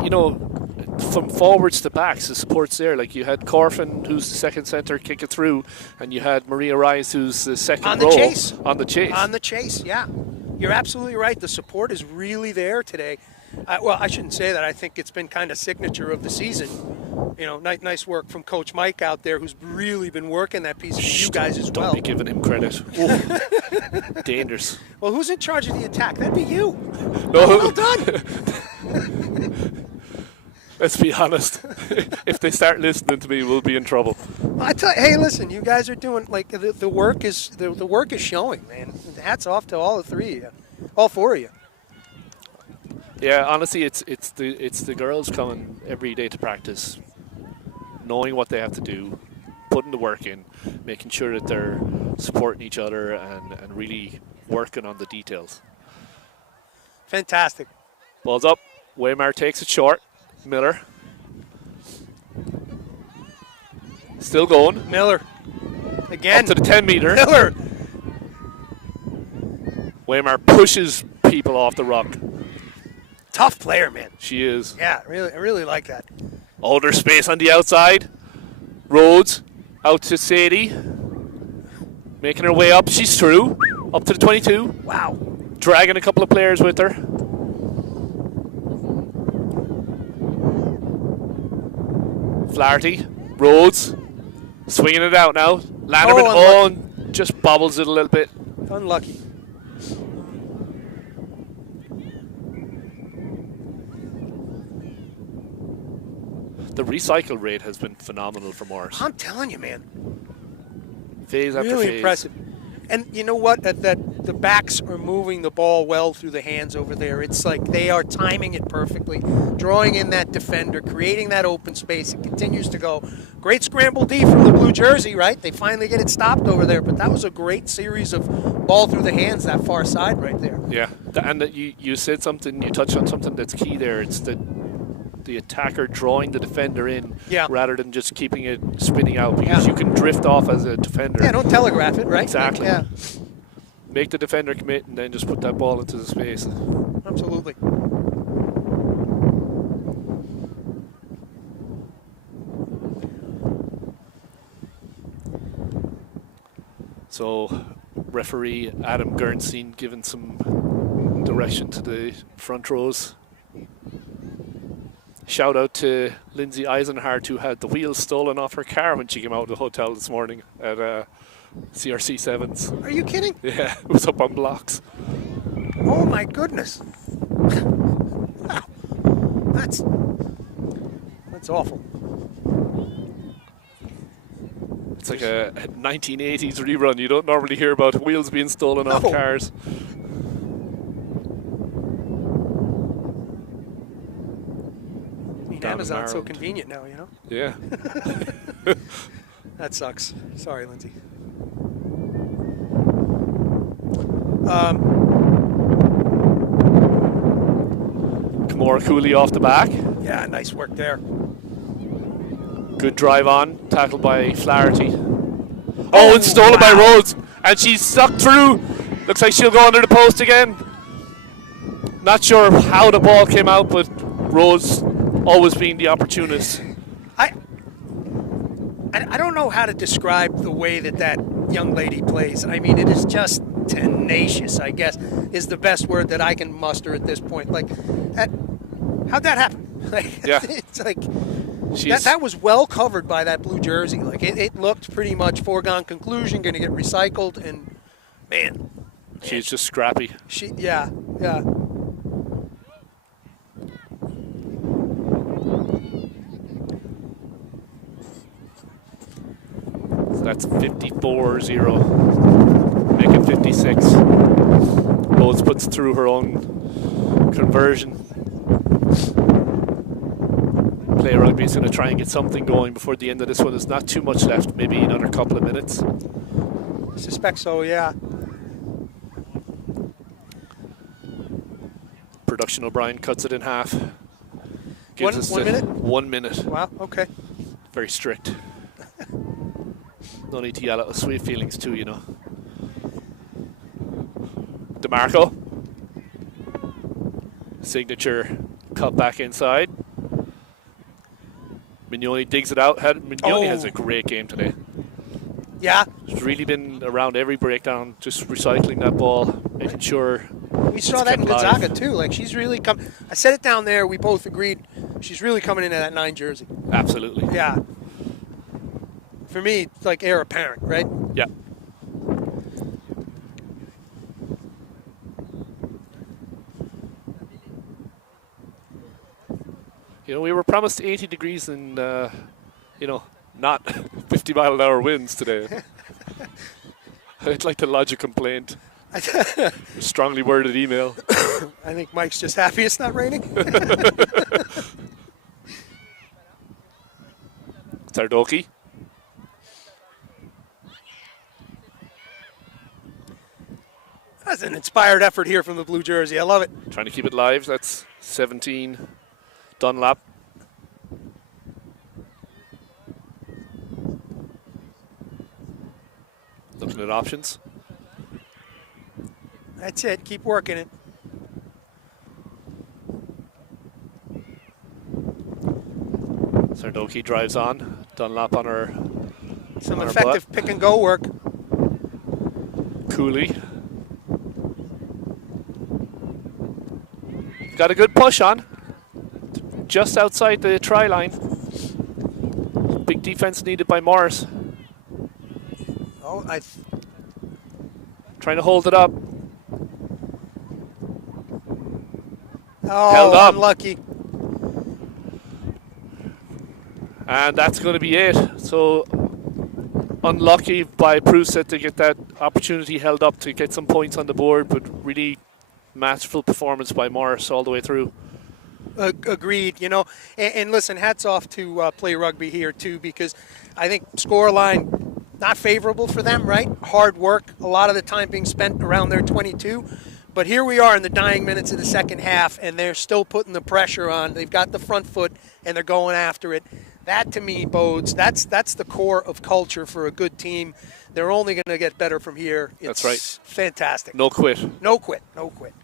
from forwards to backs, the support's there. Like you had Corfin, who's the second centre, kick it through, and you had Maria Rice, who's the second on the row. chase. On the chase. On the chase, yeah. You're absolutely right. The support is really there today. Well, I shouldn't say that. I think it's been kind of signature of the season. Nice work from Coach Mike out there, who's really been working that piece for you guys as well. Don't be giving him credit. Dangerous. Well, who's in charge of the attack? That'd be you. No. Well done. Let's be honest. If they start listening to me, we'll be in trouble. I tell you, hey, listen, you guys are doing the work is the work is showing, man. Hats off to all all four of you. Yeah, honestly, it's the girls coming every day to practice, knowing what they have to do, putting the work in, making sure that they're supporting each other and really working on the details. Fantastic. Ball's up. Waymar takes it short. Miller. Still going. Miller. Again. Up to the 10-meter. Miller. Waymar pushes people off the ruck. Tough player, man. She is. Yeah, I really like that. Older space on the outside. Rhodes out to Sadie. Making her way up. She's through. Up to the 22. Wow. Dragging a couple of players with her. Flaherty. Rhodes. Swinging it out now. Landerman and just bobbles it a little bit. Unlucky. The recycle rate has been phenomenal for Morris. I'm telling you, man. Phase after really phase. Impressive. And you know what? That the backs are moving the ball well through the hands over there. It's like they are timing it perfectly, drawing in that defender, creating that open space. It continues to go. Great scramble D from the blue jersey, right? They finally get it stopped over there, but that was a great series of ball through the hands that far side right there. Yeah, and you said something, you touched on something that's key there. It's the attacker drawing the defender in rather than just keeping it spinning out, because you can drift off as a defender. Yeah, don't telegraph it, right? Exactly. Yeah. Make the defender commit and then just put that ball into the space. Absolutely. So referee Adam Gernstein giving some direction to the front rows. Shout out to Lindsay Eisenhart, who had the wheels stolen off her car when she came out of the hotel this morning at CRC 7s. Are you kidding? Yeah, it was up on blocks. Oh my goodness. Wow. That's awful. It's like a 1980s rerun. You don't normally hear about wheels being stolen off cars. Amazon's so convenient now, you know? Yeah. That sucks. Sorry, Lindsay. more Cooley off the back. Yeah, nice work there. Good drive on, tackled by Flaherty. Oh, and stolen by Rhodes. And she's stuck through. Looks like she'll go under the post again. Not sure how the ball came out, but Rhodes always being the opportunist. I don't know how to describe the way that young lady plays. I mean, it is just tenacious, I guess, is the best word that I can muster at this point. Like, how'd that happen? Like, yeah. It's like, that was well covered by that blue jersey. Like, it looked pretty much foregone conclusion, going to get recycled, and, man. She's just scrappy. Yeah. So that's 54-0. Make it 56. Rhodes puts through her own conversion. Play Rugby is going to try and get something going before the end of this one. There's not too much left, maybe another couple of minutes. I suspect so, yeah. Production O'Brien cuts it in half. Gives us 1 minute? 1 minute. Wow, okay. Very strict. No need to yell at us. Sweet feelings too, you know. DeMarco. Signature cut back inside. Mignoni digs it out. Mignoni has a great game today. Yeah. She's really been around every breakdown, just recycling that ball, making sure. We saw that in Gonzaga too. Like, she's really come. I said it down there. We both agreed. She's really coming into that 9 jersey. Absolutely. Yeah. For me, it's like heir apparent, right? Yeah. You know, we were promised 80 degrees and, you know, not 50-mile-an-hour winds today. I'd like to lodge a complaint. A strongly worded email. I think Mike's just happy it's not raining. Tardoki. That's an inspired effort here from the blue jersey. I love it. Trying to keep it live. That's 17. Dunlap. Looking at options. That's it. Keep working it. Sardoki drives on. Dunlap on her. Some effective pick and go work. Cooley. Got a good push on. Just outside the try line. Big defense needed by Morris. Oh, trying to hold it up. Oh, held up. Unlucky. And that's going to be it. So unlucky by Prussa to get that opportunity held up to get some points on the board, but really masterful performance by Morris all the way through. Agreed, you know, and listen, hats off to Play Rugby here too, because I think scoreline not favorable for them, right? Hard work, a lot of the time being spent around their 22, but here we are in the dying minutes of the second half, and they're still putting the pressure on. They've got the front foot, and they're going after it. That to me bodes. That's the core of culture for a good team. They're only going to get better from here. That's right. Fantastic. No quit. No quit. No quit.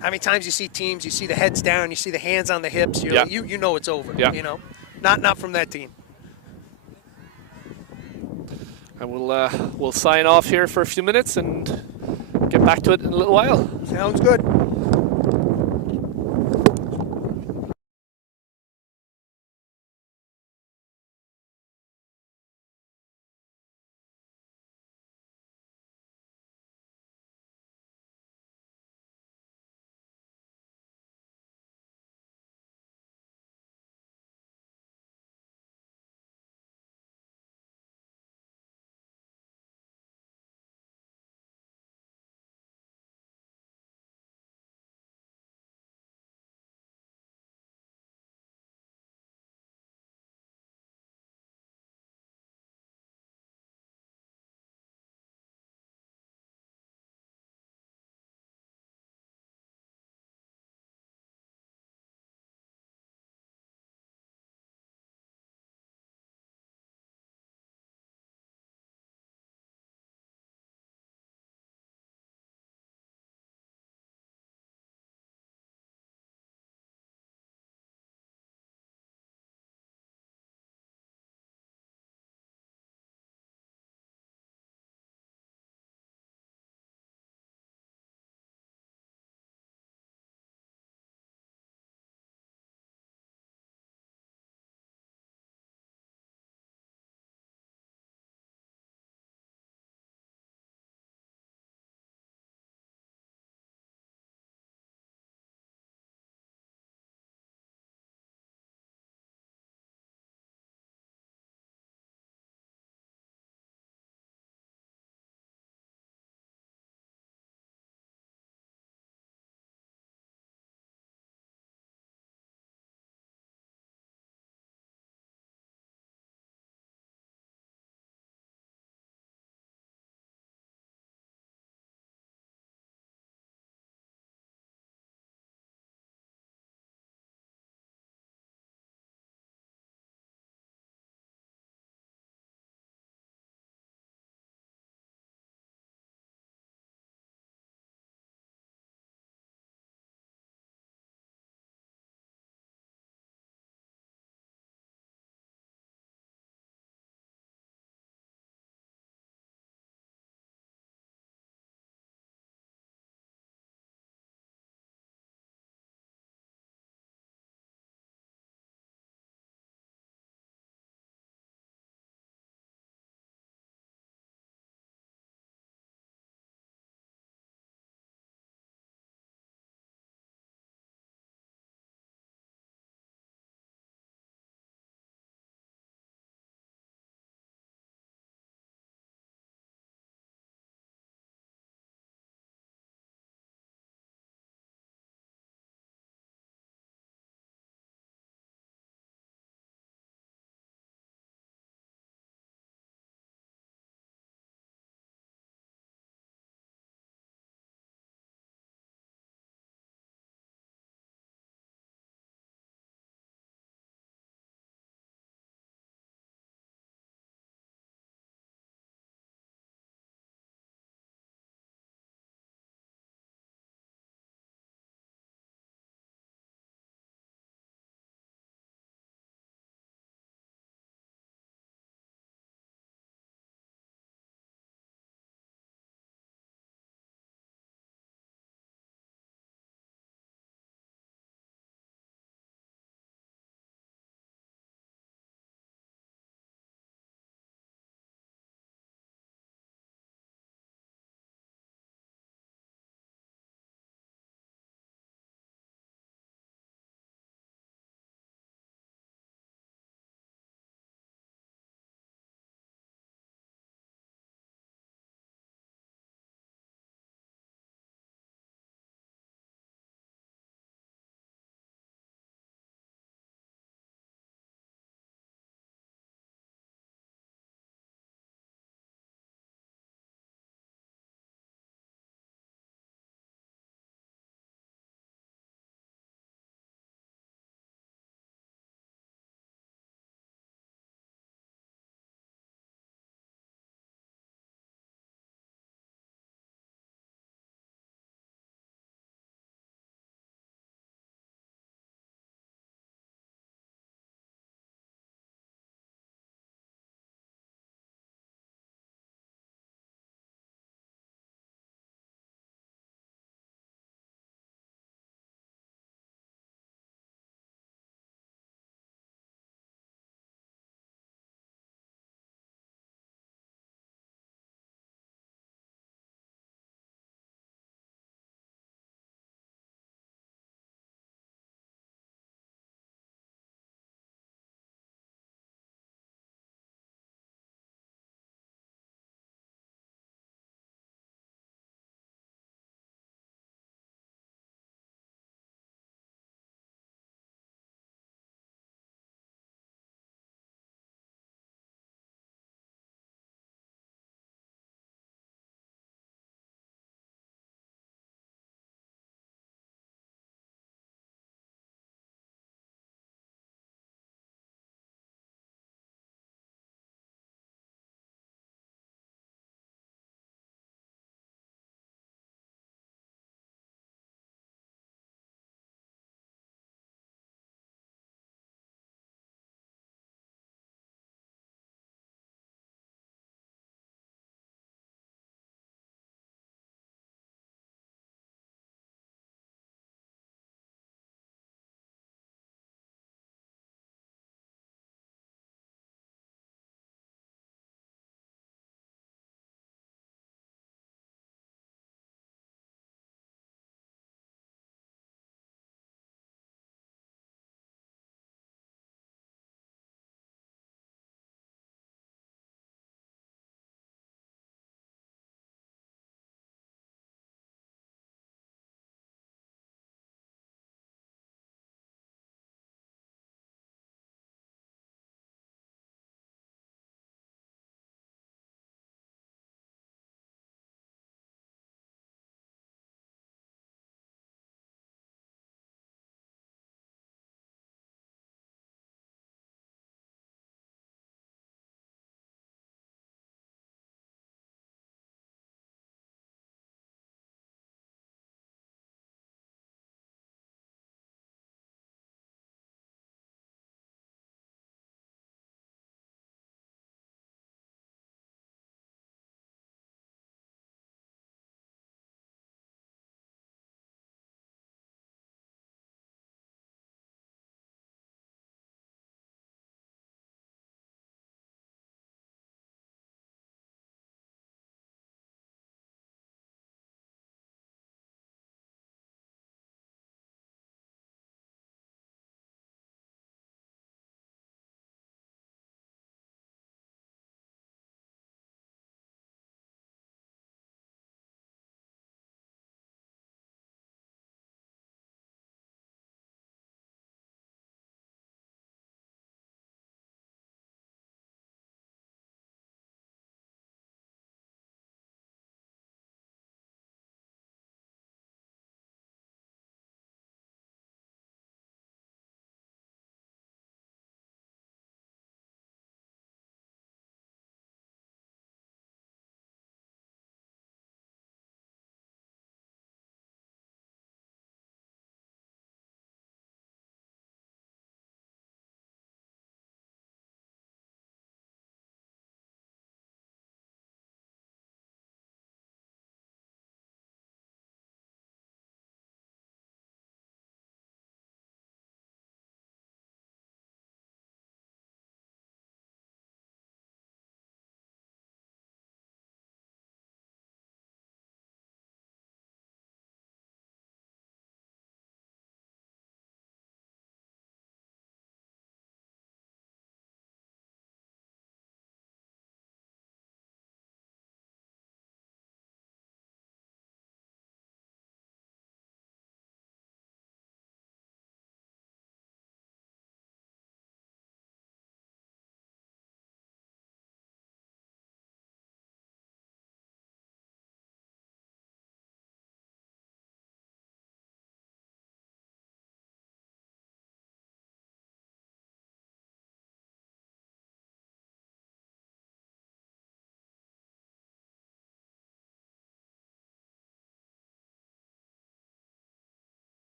How many times you see teams, you see the heads down, you see the hands on the hips, you know it's over. Yeah. You know, not from that team. And we'll sign off here for a few minutes and get back to it in a little while. Sounds good.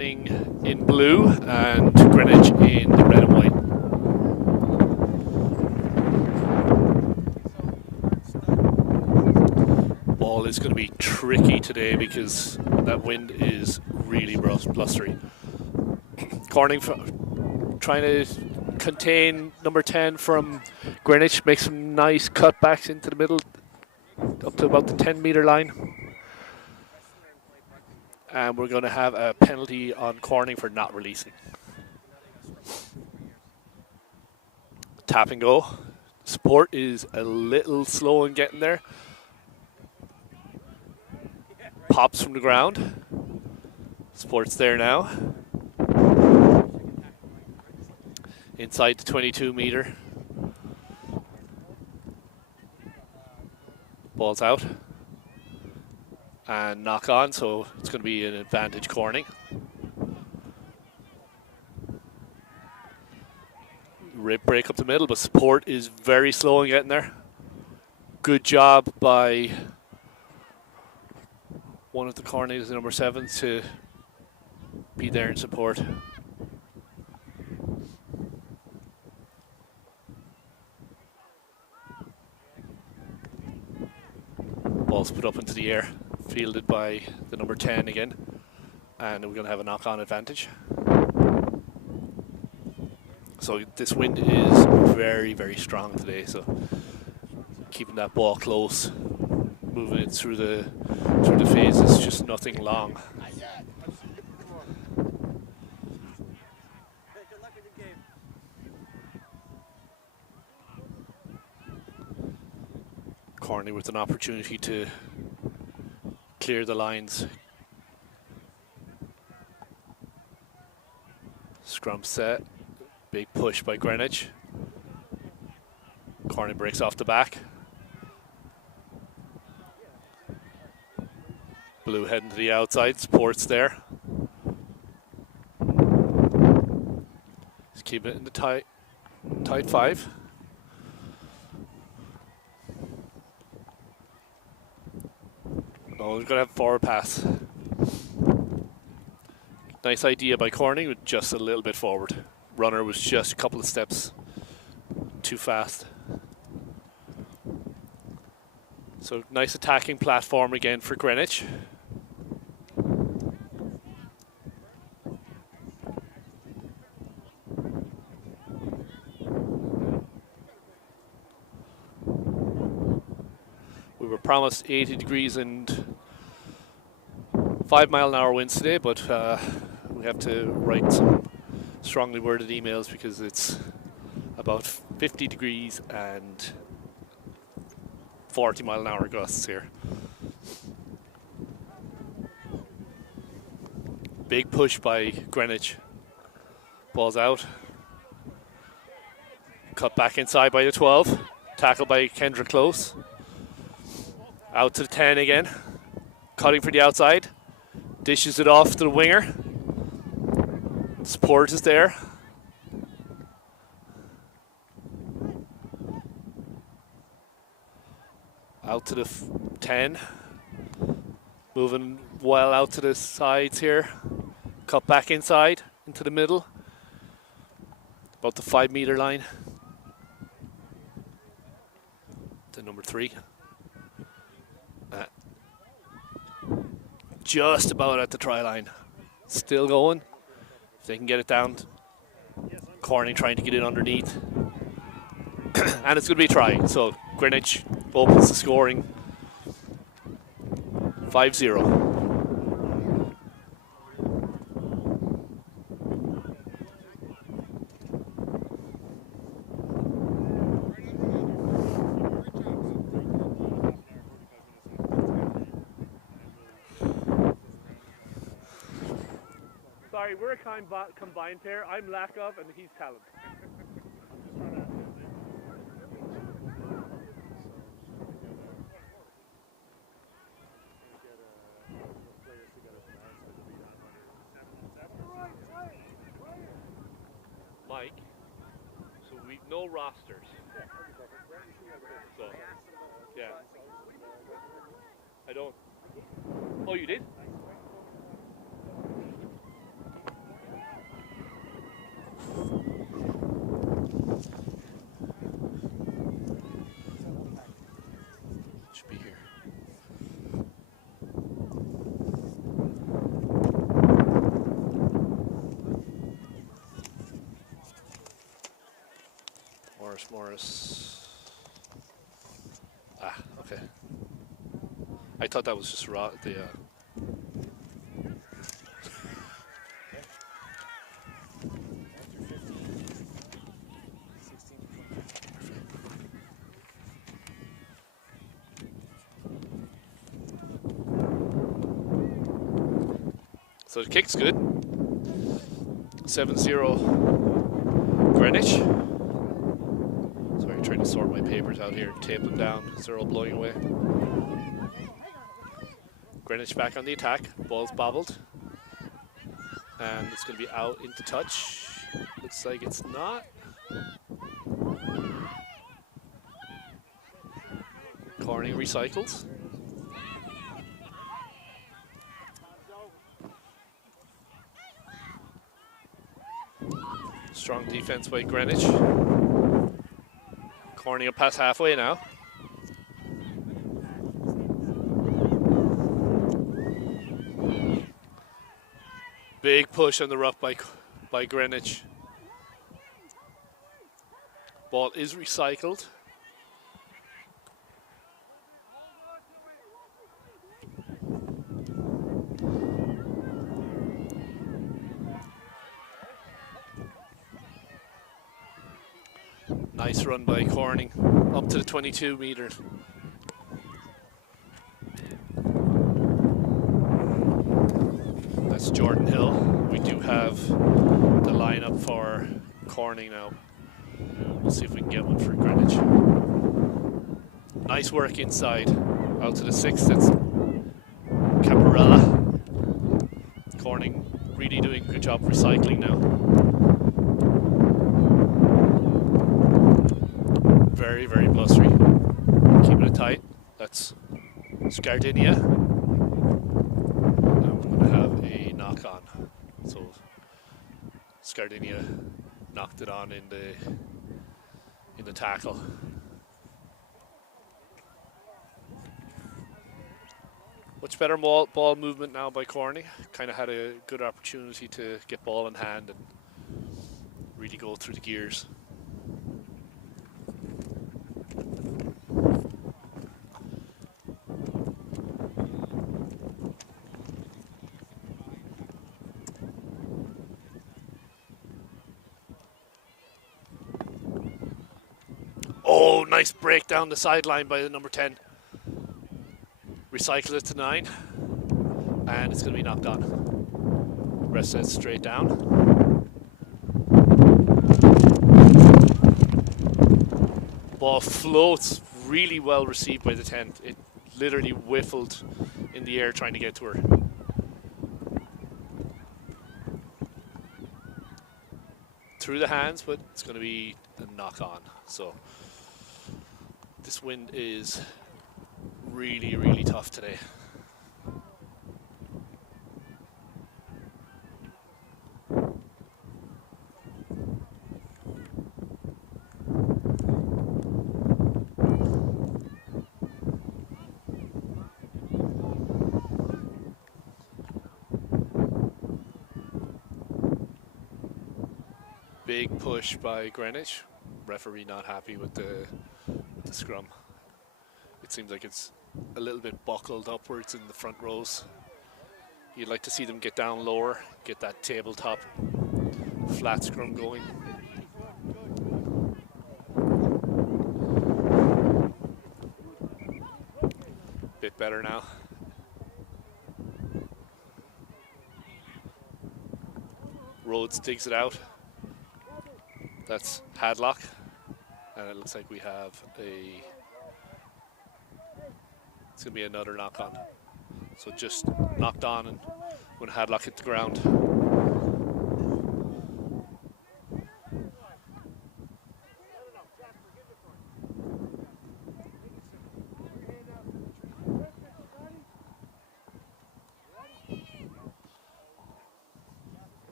Corning in blue and Greenwich in the red and white. Ball is going to be tricky today because that wind is really blustery. Corning trying to contain number 10 from Greenwich, make some nice cutbacks into the middle up to about the 10-meter line. And we're going to have a penalty on Corning for not releasing. Tap and go. Support is a little slow in getting there. Pops from the ground. Support's there now. Inside the 22-meter. Ball's out. And knock on, so it's going to be an advantage Corning. Rib break up the middle, but support is very slow in getting there. Good job by one of the Cornings, the number 7, to be there in support. Ball's put up into the air, fielded by the number 10 again, and we're going to have a knock-on advantage. So this wind is very, very strong today, so keeping that ball close, moving it through the phases, just nothing long. Corney with an opportunity to clear the lines. Scrum set. Big push by Greenwich. Corney breaks off the back. Blue heading to the outside. Support's there. Just keep it in the tight 5. Oh, we're going to have a forward pass. Nice idea by Corning, with just a little bit forward. Runner was just a couple of steps too fast. So nice attacking platform again for Greenwich. We were promised 80 degrees and 5-mile-an-hour winds today, but we have to write some strongly worded emails because it's about 50 degrees and 40-mile-an-hour gusts here. Big push by Greenwich. Ball's out. Cut back inside by the 12. Tackle by Kendra Close. Out to the 10 again. Cutting for the outside. Dishes it off to the winger. Support is there. Out to the 10. Moving well out to the sides here. Cut back inside into the middle. About the 5-meter line. To number 3. Just about at the try line. Still going. If they can get it down. Corning trying to get it underneath. And it's going to be a try. So Greenwich opens the scoring 5-0. Sorry, we're a combined pair. I'm lack of and he's talent. Mike, so we've no rosters. So, yeah. I don't. Oh, you did? Morris. Ah, okay. I thought that was just raw. So the kick's good. 7-0 Greenwich. Sorry, trying to sort my papers out here, tape them down because they're all blowing away. Greenwich back on the attack. Ball's bobbled. And it's going to be out into touch. Looks like it's not. Corning recycles. Strong defense by Greenwich. Corning up past halfway now. Big push on the rough by Greenwich. Ball is recycled. Nice run by Corning, up to the 22 meter. That's Jordan Hill. We do have the lineup for Corning now. We'll see if we can get one for Greenwich. Nice work inside. Out to the 6, that's Caparella. Corning really doing a good job recycling now. Very, very blustery. Keeping it tight. That's Scardinia. Now we're going to have a knock on. So Scardinia knocked it on in the tackle. Much better ball movement now by Corning. Kind of had a good opportunity to get ball in hand and really go through the gears. Oh, nice break down the sideline by the number 10. Recycle it to 9. And it's going to be knocked on. Rest it straight down. Ball floats, really well received by the 10. It literally whiffled in the air trying to get to her. Through the hands, but it's going to be a knock on. So this wind is really, really tough today. Big push by Greenwich. Referee not happy with the scrum. It seems like it's a little bit buckled upwards in the front rows. You'd like to see them get down lower, get that tabletop flat scrum going. Bit better now. Rhodes digs it out. That's Hadlock. And it looks like we have it's going to be another knock on. So just knocked on and when Hadlock hit the ground.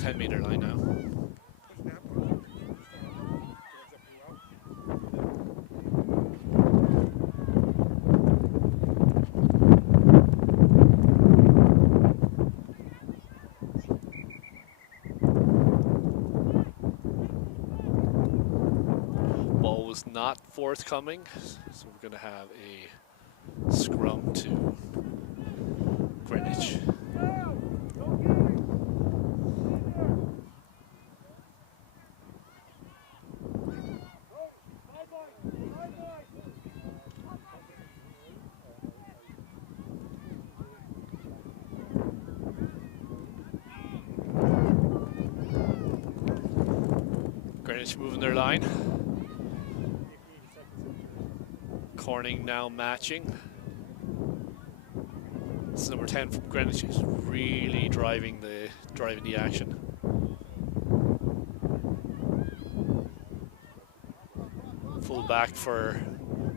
10-meter line now. Ball was not forthcoming, so we're going to have a scrum to Greenwich. Greenwich moving their line. Corning now matching. This is number 10 from Greenwich, is really driving the action. Full back for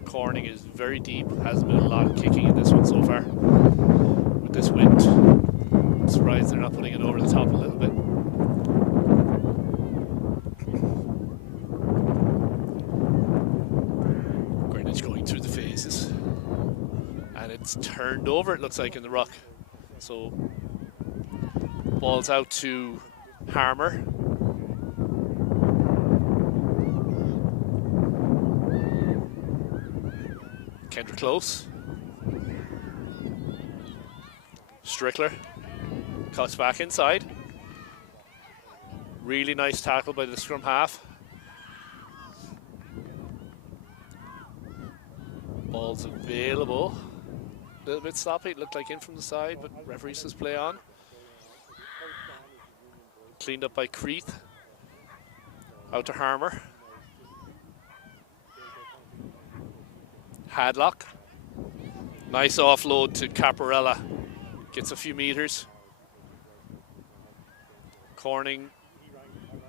Corning is very deep. Hasn't been a lot of kicking in this one so far. With this wind, I'm surprised they're not putting it over the top a little bit. Going through the phases, and it's turned over, it looks like, in the ruck. So ball's out to Harmer. Kendra close. Strickler cuts back inside. Really nice tackle by the scrum half. Ball's available. A little bit sloppy, it looked like in from the side, but referee says play on. Cleaned up by Creeth. Out to Harmer. Hadlock. Nice offload to Caparella. Gets a few meters. Corning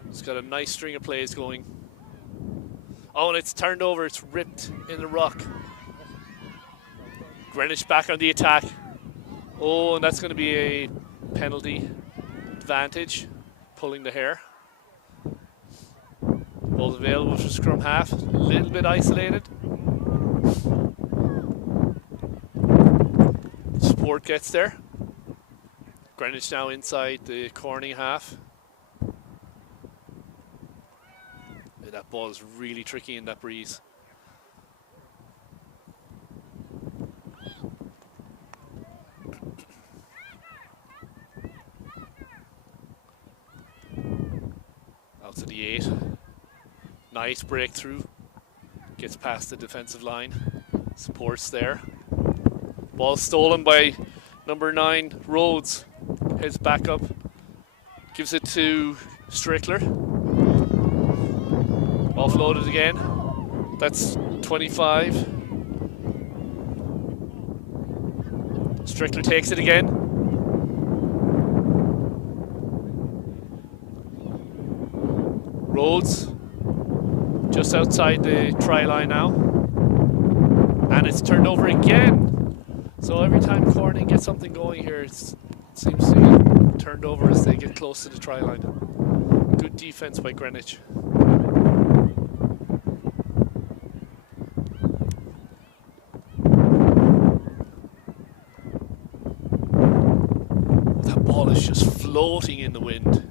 has got a nice string of plays going. Oh, and it's turned over, it's ripped in the ruck. Greenwich back on the attack. Oh, and that's going to be a penalty advantage, pulling the hair. Ball's available for scrum half, a little bit isolated. Support gets there. Greenwich now inside the Corning half. That ball is really tricky in that breeze. Out to the 8. Nice breakthrough. Gets past the defensive line. Supports there. Ball stolen by number 9, Rhodes. Heads back up. Gives it to Strickler. Offloaded again. That's 25. Strickler takes it again. Rhodes just outside the try line now. And it's turned over again. So every time Corning gets something going here, it seems to get turned over as they get close to the try line. Good defense by Greenwich. That ball is just floating in the wind.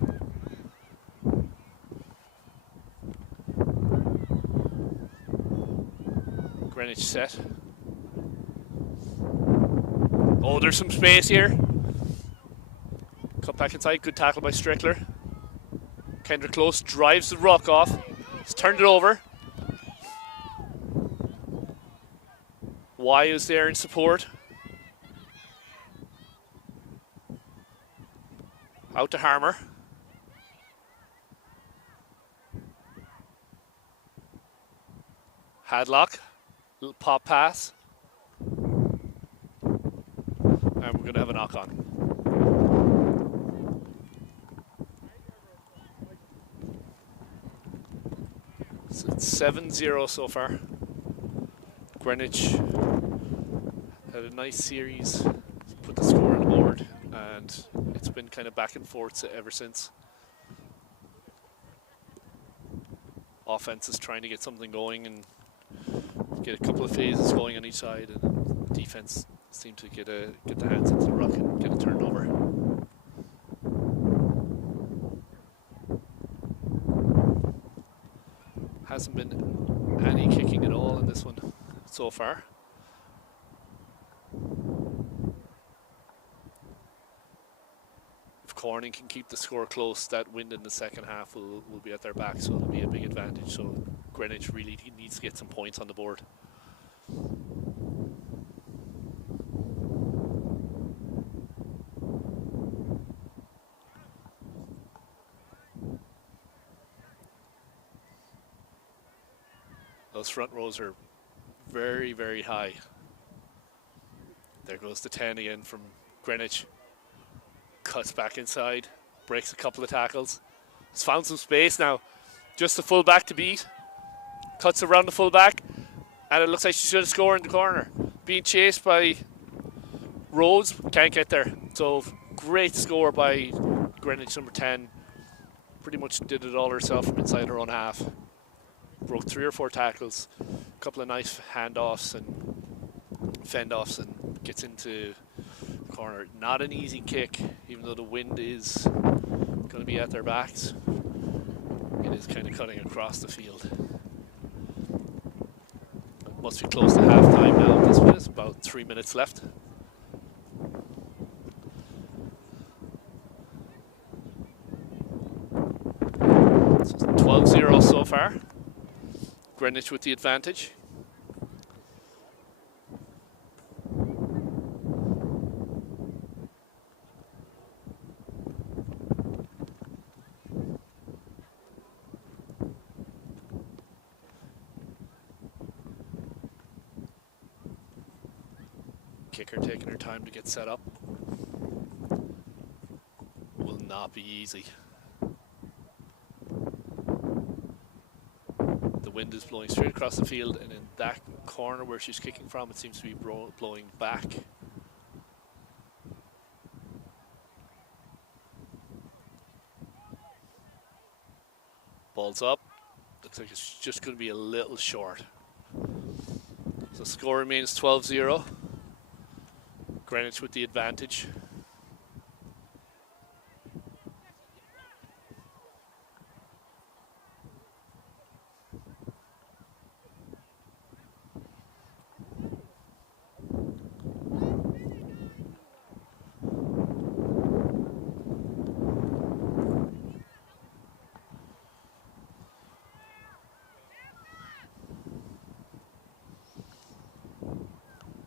Greenwich set. Oh, there's some space here. Cut back inside, good tackle by Strickler. Kendra close, drives the ruck off. He's turned it over. Y is there in support. Out to Harmer. Hadlock, little pop pass. And we're going to have a knock on. So it's 7-0 so far. Greenwich had a nice series, put the score on the board, and it's been kind of back and forth ever since. offense is trying to get something going and get a couple of phases going on each side, and defense seem to get the hands into the ruck and get a turnover. Hasn't been any kicking at all in this one so far. If Corning can keep the score close, that wind in the second half will be at their back, so it'll be a big advantage. So Greenwich really needs to get some points on the board. Those front rows are very, very high. There goes the 10 again from Greenwich. Cuts back inside, breaks a couple of tackles. He's found some space now. Just the full-back to beat. Cuts around the full-back, and it looks like she should have scored in the corner. Being chased by Rhodes, can't get there. So great score by Greenwich, number 10. Pretty much did it all herself from inside her own half. Broke 3 or 4 tackles, a couple of nice handoffs and fend-offs, and gets into the corner. Not an easy kick, even though the wind is going to be at their backs. It is kind of cutting across the field. It must be close to half-time now at this minute, about 3 minutes left. So 12-0 so far. Greenwich with the advantage. Kicker taking her time to get set up. Will not be easy. The wind is blowing straight across the field, and in that corner where she's kicking from, it seems to be blowing back. Ball's up. Looks like it's just going to be a little short. So score remains 12-0. Greenwich with the advantage.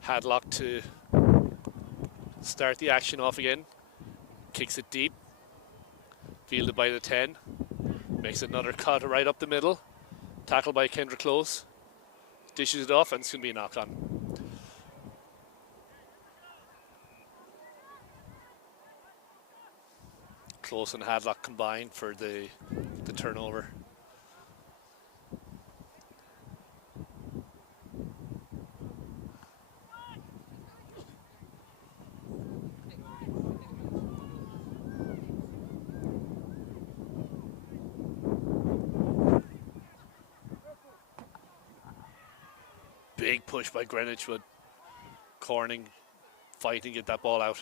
Hadlock to start the action off again. Kicks it deep. Fielded by the 10. Makes another cut right up the middle. Tackled by Kendra Close. Dishes it off, and it's going to be a knock on. Close and Hadlock combined for the turnover. Big push by Greenwich, with Corning fighting to get that ball out.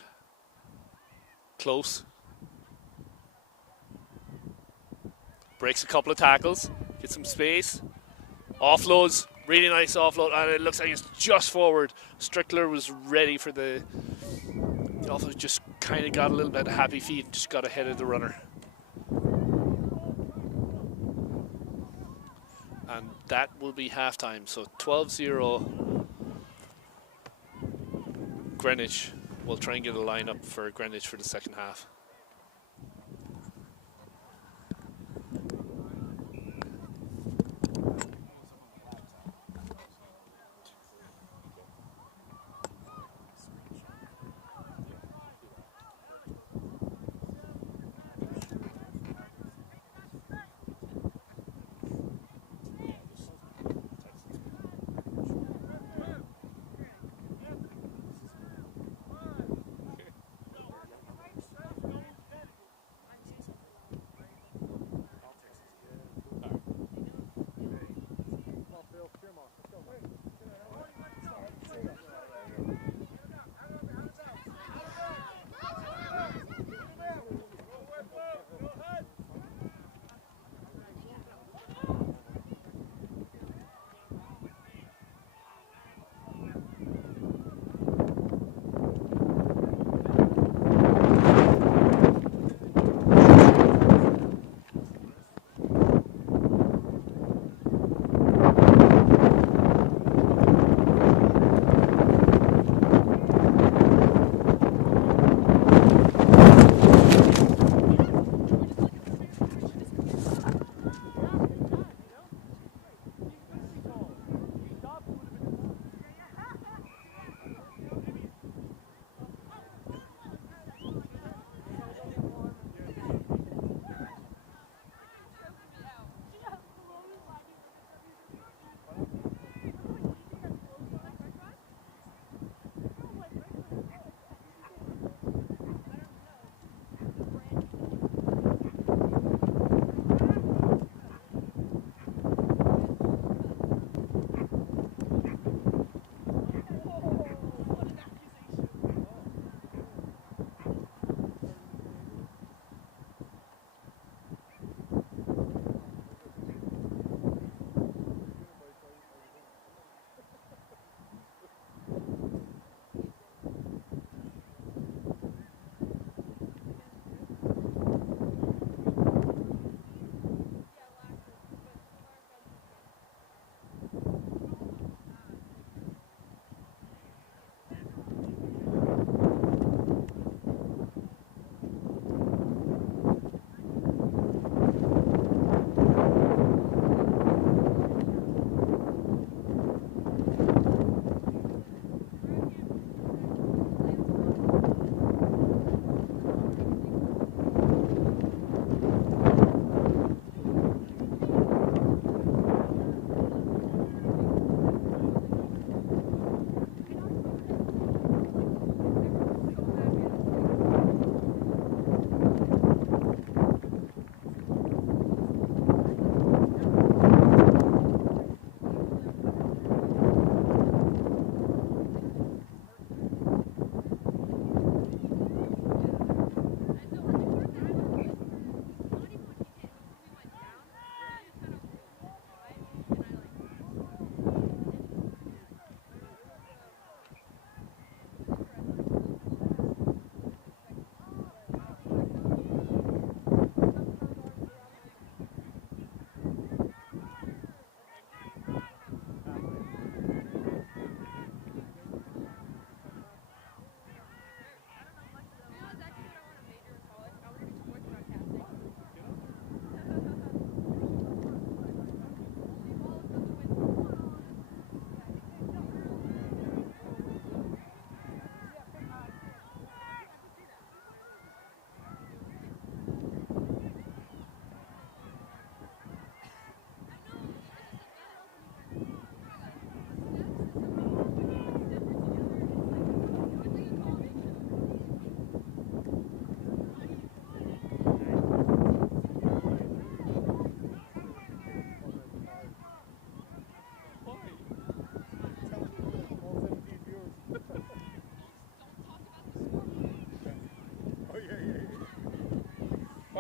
Close. Breaks a couple of tackles, gets some space. Offloads, really nice offload, and it looks like it's just forward. Strickler was ready for the offload, just kind of got a little bit of happy feet, just got ahead of the runner. And that will be halftime. So 12-0. Greenwich will try and get a lineup for Greenwich for the second half.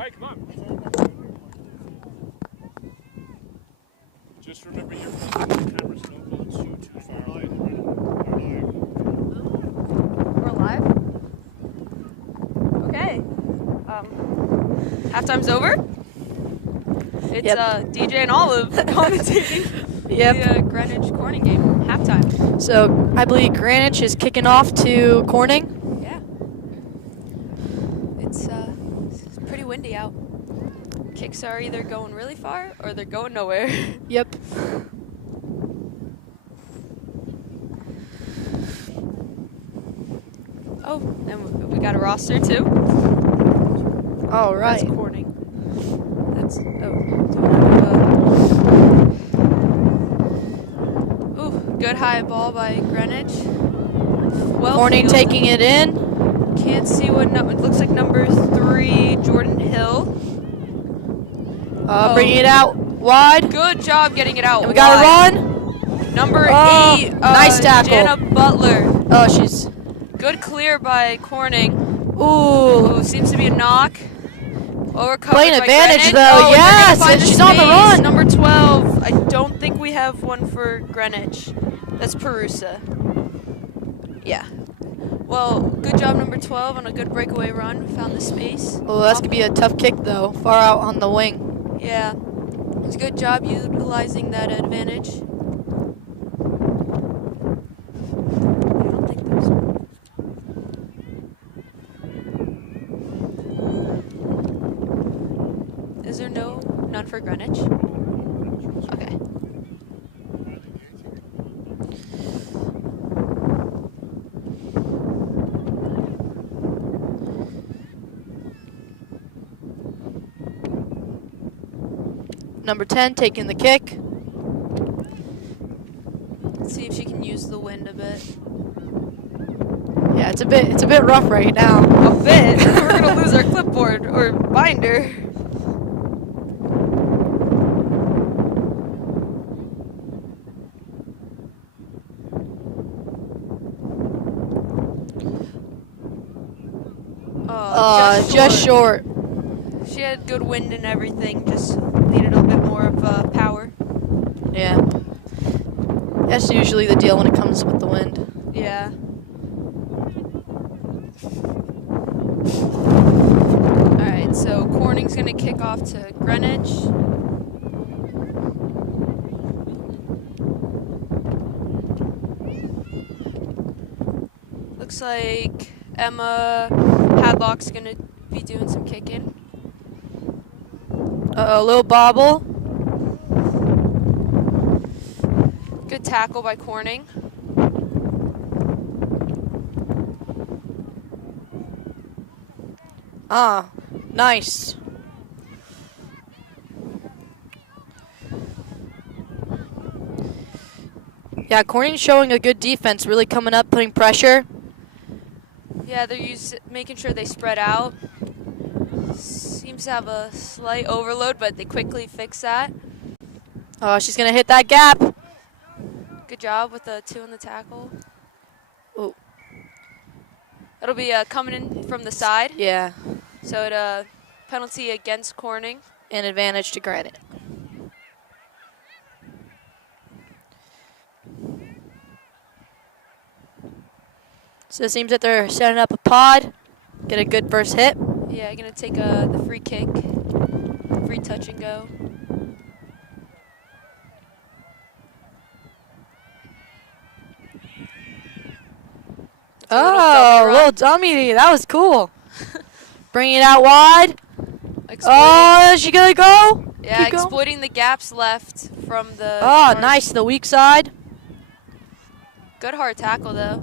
right, come on. Just remember your cameras don't go too far away. We're live? Okay. Halftime's over. It's DJ and Olive commentating the Greenwich Corning game. Halftime. So I believe Greenwich is kicking off to Corning. Yeah. It's pretty windy out. Kicks are either going really far or they're going nowhere. Yep. Oh, and we got a roster too. All right. That's Corning. That's good high ball by Greenwich. Well, Corning taking it in. Can't see what number. It looks like number 3, Jordan Hill. Bringing it out wide. Good job getting it out. And we got wide. a run. Number 8, nice tackle. Jana Butler. Oh, she's Good clear by Corning. ooh. Seems to be a knock. Overcovered Playing by advantage Greenwich. though. Oh, Yes, and she's on the run. Number 12. I don't think we have one for Greenwich. That's Prussa. Yeah. Well, good job, number 12, on a good breakaway run. Found the space. Oh, that's gonna be a tough kick though. Far out on the wing. Yeah. It's a good job utilizing that advantage. I don't think there's. Is there none for Greenwich? Okay. Number 10 taking the kick. Let's see if she can use the wind a bit. Yeah, it's a bit rough right now. A bit? We're gonna lose our clipboard or binder. Just short. She had good wind and everything, just needed a bit more of power. Yeah. That's usually the deal when it comes with the wind. Yeah. Alright, so Corning's going to kick off to Greenwich. Looks like Emma Hadlock's going to be doing some kicking. A little bobble. Good tackle by Corning. Nice. Yeah, Corning's showing a good defense, really coming up, putting pressure. Yeah, they're making sure they spread out. Seems to have a slight overload, but they quickly fix that. Oh, she's going to hit that gap. Good job with the 2 on the tackle. Oh. It'll be coming in from the side. Yeah. So it penalty against Corning. An advantage to Granite. So it seems that they're setting up a pod. Get a good first hit. Yeah, gonna take the free kick. Free touch and go. Oh, little dummy. That was cool. Bring it out wide. Oh, is she going to go? Yeah, exploiting the gaps left from the... Oh, nice. The weak side. Good hard tackle, though.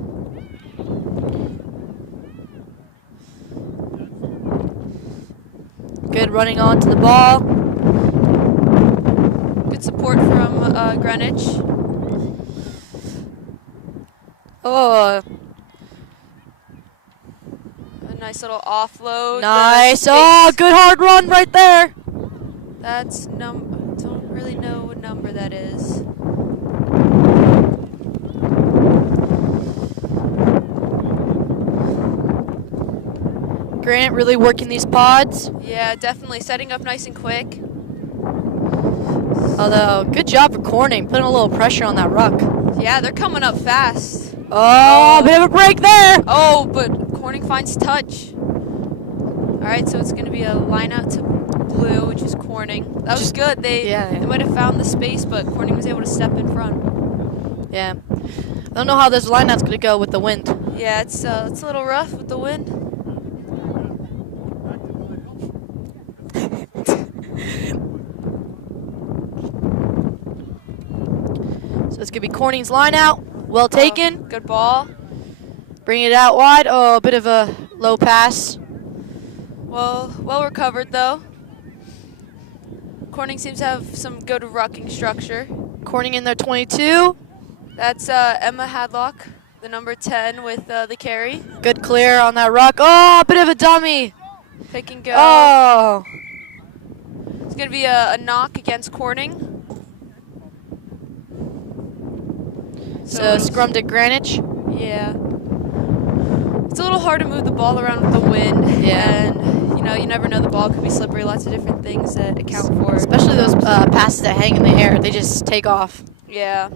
Good running onto the ball. Good support from Greenwich. Oh. A nice little offload. Nice. Oh, good hard run right there. That's don't really know what number that is. Grant really working these pods. Yeah, definitely setting up nice and quick. Although, good job for Corning, putting a little pressure on that ruck. Yeah, they're coming up fast. Oh, bit of a break there. Oh, but Corning finds touch. All right, so it's going to be a line out to blue, which is Corning. That was good. They might have found the space, but Corning was able to step in front. Yeah. I don't know how this line out's going to go with the wind. Yeah, it's a little rough with the wind. So it's going to be Corning's line out. Well taken. Good ball. Bring it out wide. Oh, a bit of a low pass. Well recovered, though. Corning seems to have some good rucking structure. Corning in their 22. That's Emma Hadlock, the number 10 with the carry. Good clear on that ruck. Oh, a bit of a dummy. Pick and go. Oh. It's going to be a knock against Corning. So scrum to Greenwich. Yeah. It's a little hard to move the ball around with the wind. Yeah. And, you never know. The ball could be slippery. Lots of different things that account for. Especially those passes that hang in the air. They just take off. Yeah.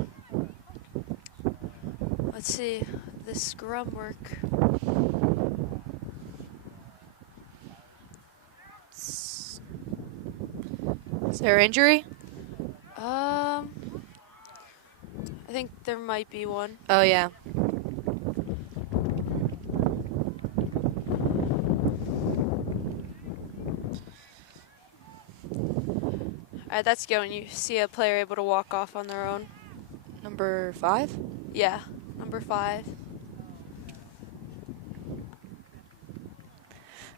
Let's see. The scrum work. Is there injury? I think there might be one. Oh, yeah. All right, that's good when you see a player able to walk off on their own. Number 5? Yeah, number 5.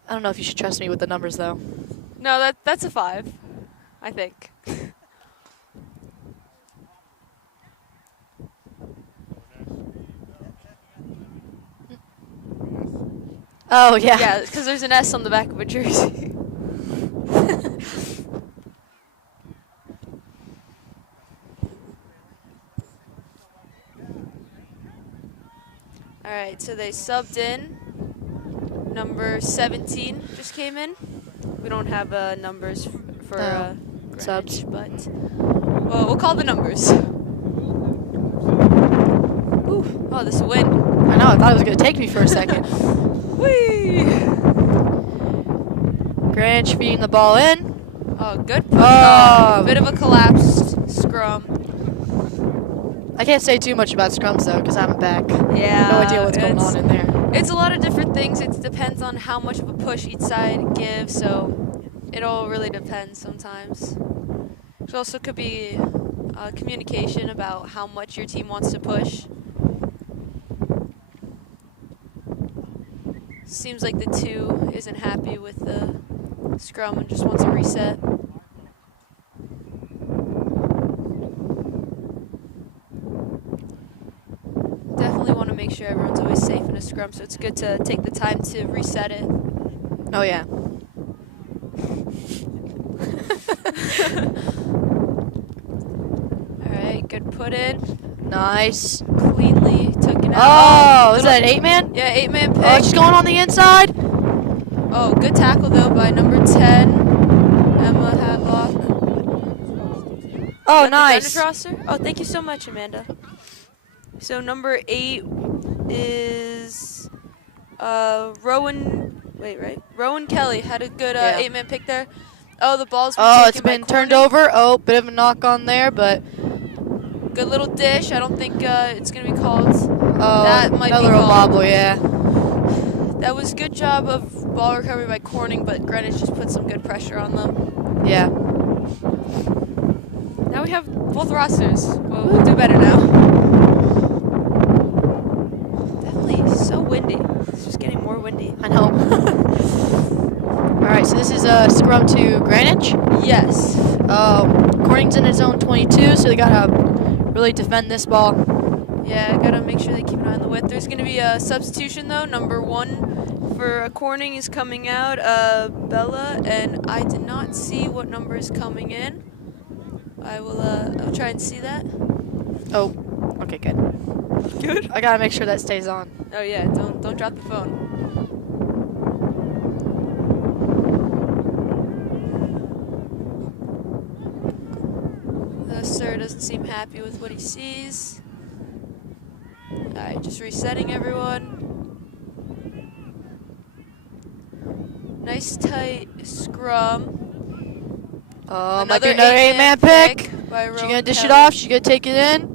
I don't know if you should trust me with the numbers, though. No, that's a 5, I think. Oh, yeah. Yeah, because there's an S on the back of a jersey. All right, so they subbed in. Number 17 just came in. We don't have numbers for Greenwich, subs, but we'll call the numbers. Ooh, oh, this wind. I know, I thought it was going to take me for a second. Whee! Greenwich feeding the ball in. Oh, good. Oh. Bit of a collapsed scrum. I can't say too much about scrums, though, because I'm back. Yeah. No idea what's going on in there. It's a lot of different things. It depends on how much of a push each side gives, so it all really depends sometimes. It also could be communication about how much your team wants to push. Seems like the 2 isn't happy with the scrum and just wants a reset. Definitely want to make sure everyone's always safe in a scrum, so it's good to take the time to reset it. Oh, yeah. All right, good put in. Nice. Cleanly took it out. out. Oh, is that an 8-man? Yeah, 8-man pick. Oh, she's going on the inside. Oh, good tackle, though, by number 10, Emma Hadlock. Oh, nice. Roster? Oh, thank you so much, Amanda. So number 8 is Rowan. Wait, right? Rowan Kelly had a good 8-man pick there. Oh, the ball's been taken it's been turned over. Oh, bit of a knock on there, but good little dish. I don't think it's gonna be called. Oh, that might another be called. wobble, yeah. That was good job of ball recovery by Corning, but Greenwich just put some good pressure on them. Yeah. Now we have both rosters. We'll do better now. Definitely so windy. It's just getting more windy. I know. All right, so this is a scrum to Greenwich. Yes. Corning's in his own 22, so they gotta really defend this ball. Yeah, gotta make sure they keep an eye on the width. There's gonna be a substitution though. Number 1 for Corning is coming out, Bella, and I did not see what number is coming in. I'll try and see that. Oh, okay, good. Good. I gotta make sure that stays on. Oh yeah, don't drop the phone. Sir doesn't seem happy with what he sees. Alright, just resetting everyone. Nice tight scrum. Might be another 8-man pick. She's gonna dish it off. She's gonna take it in.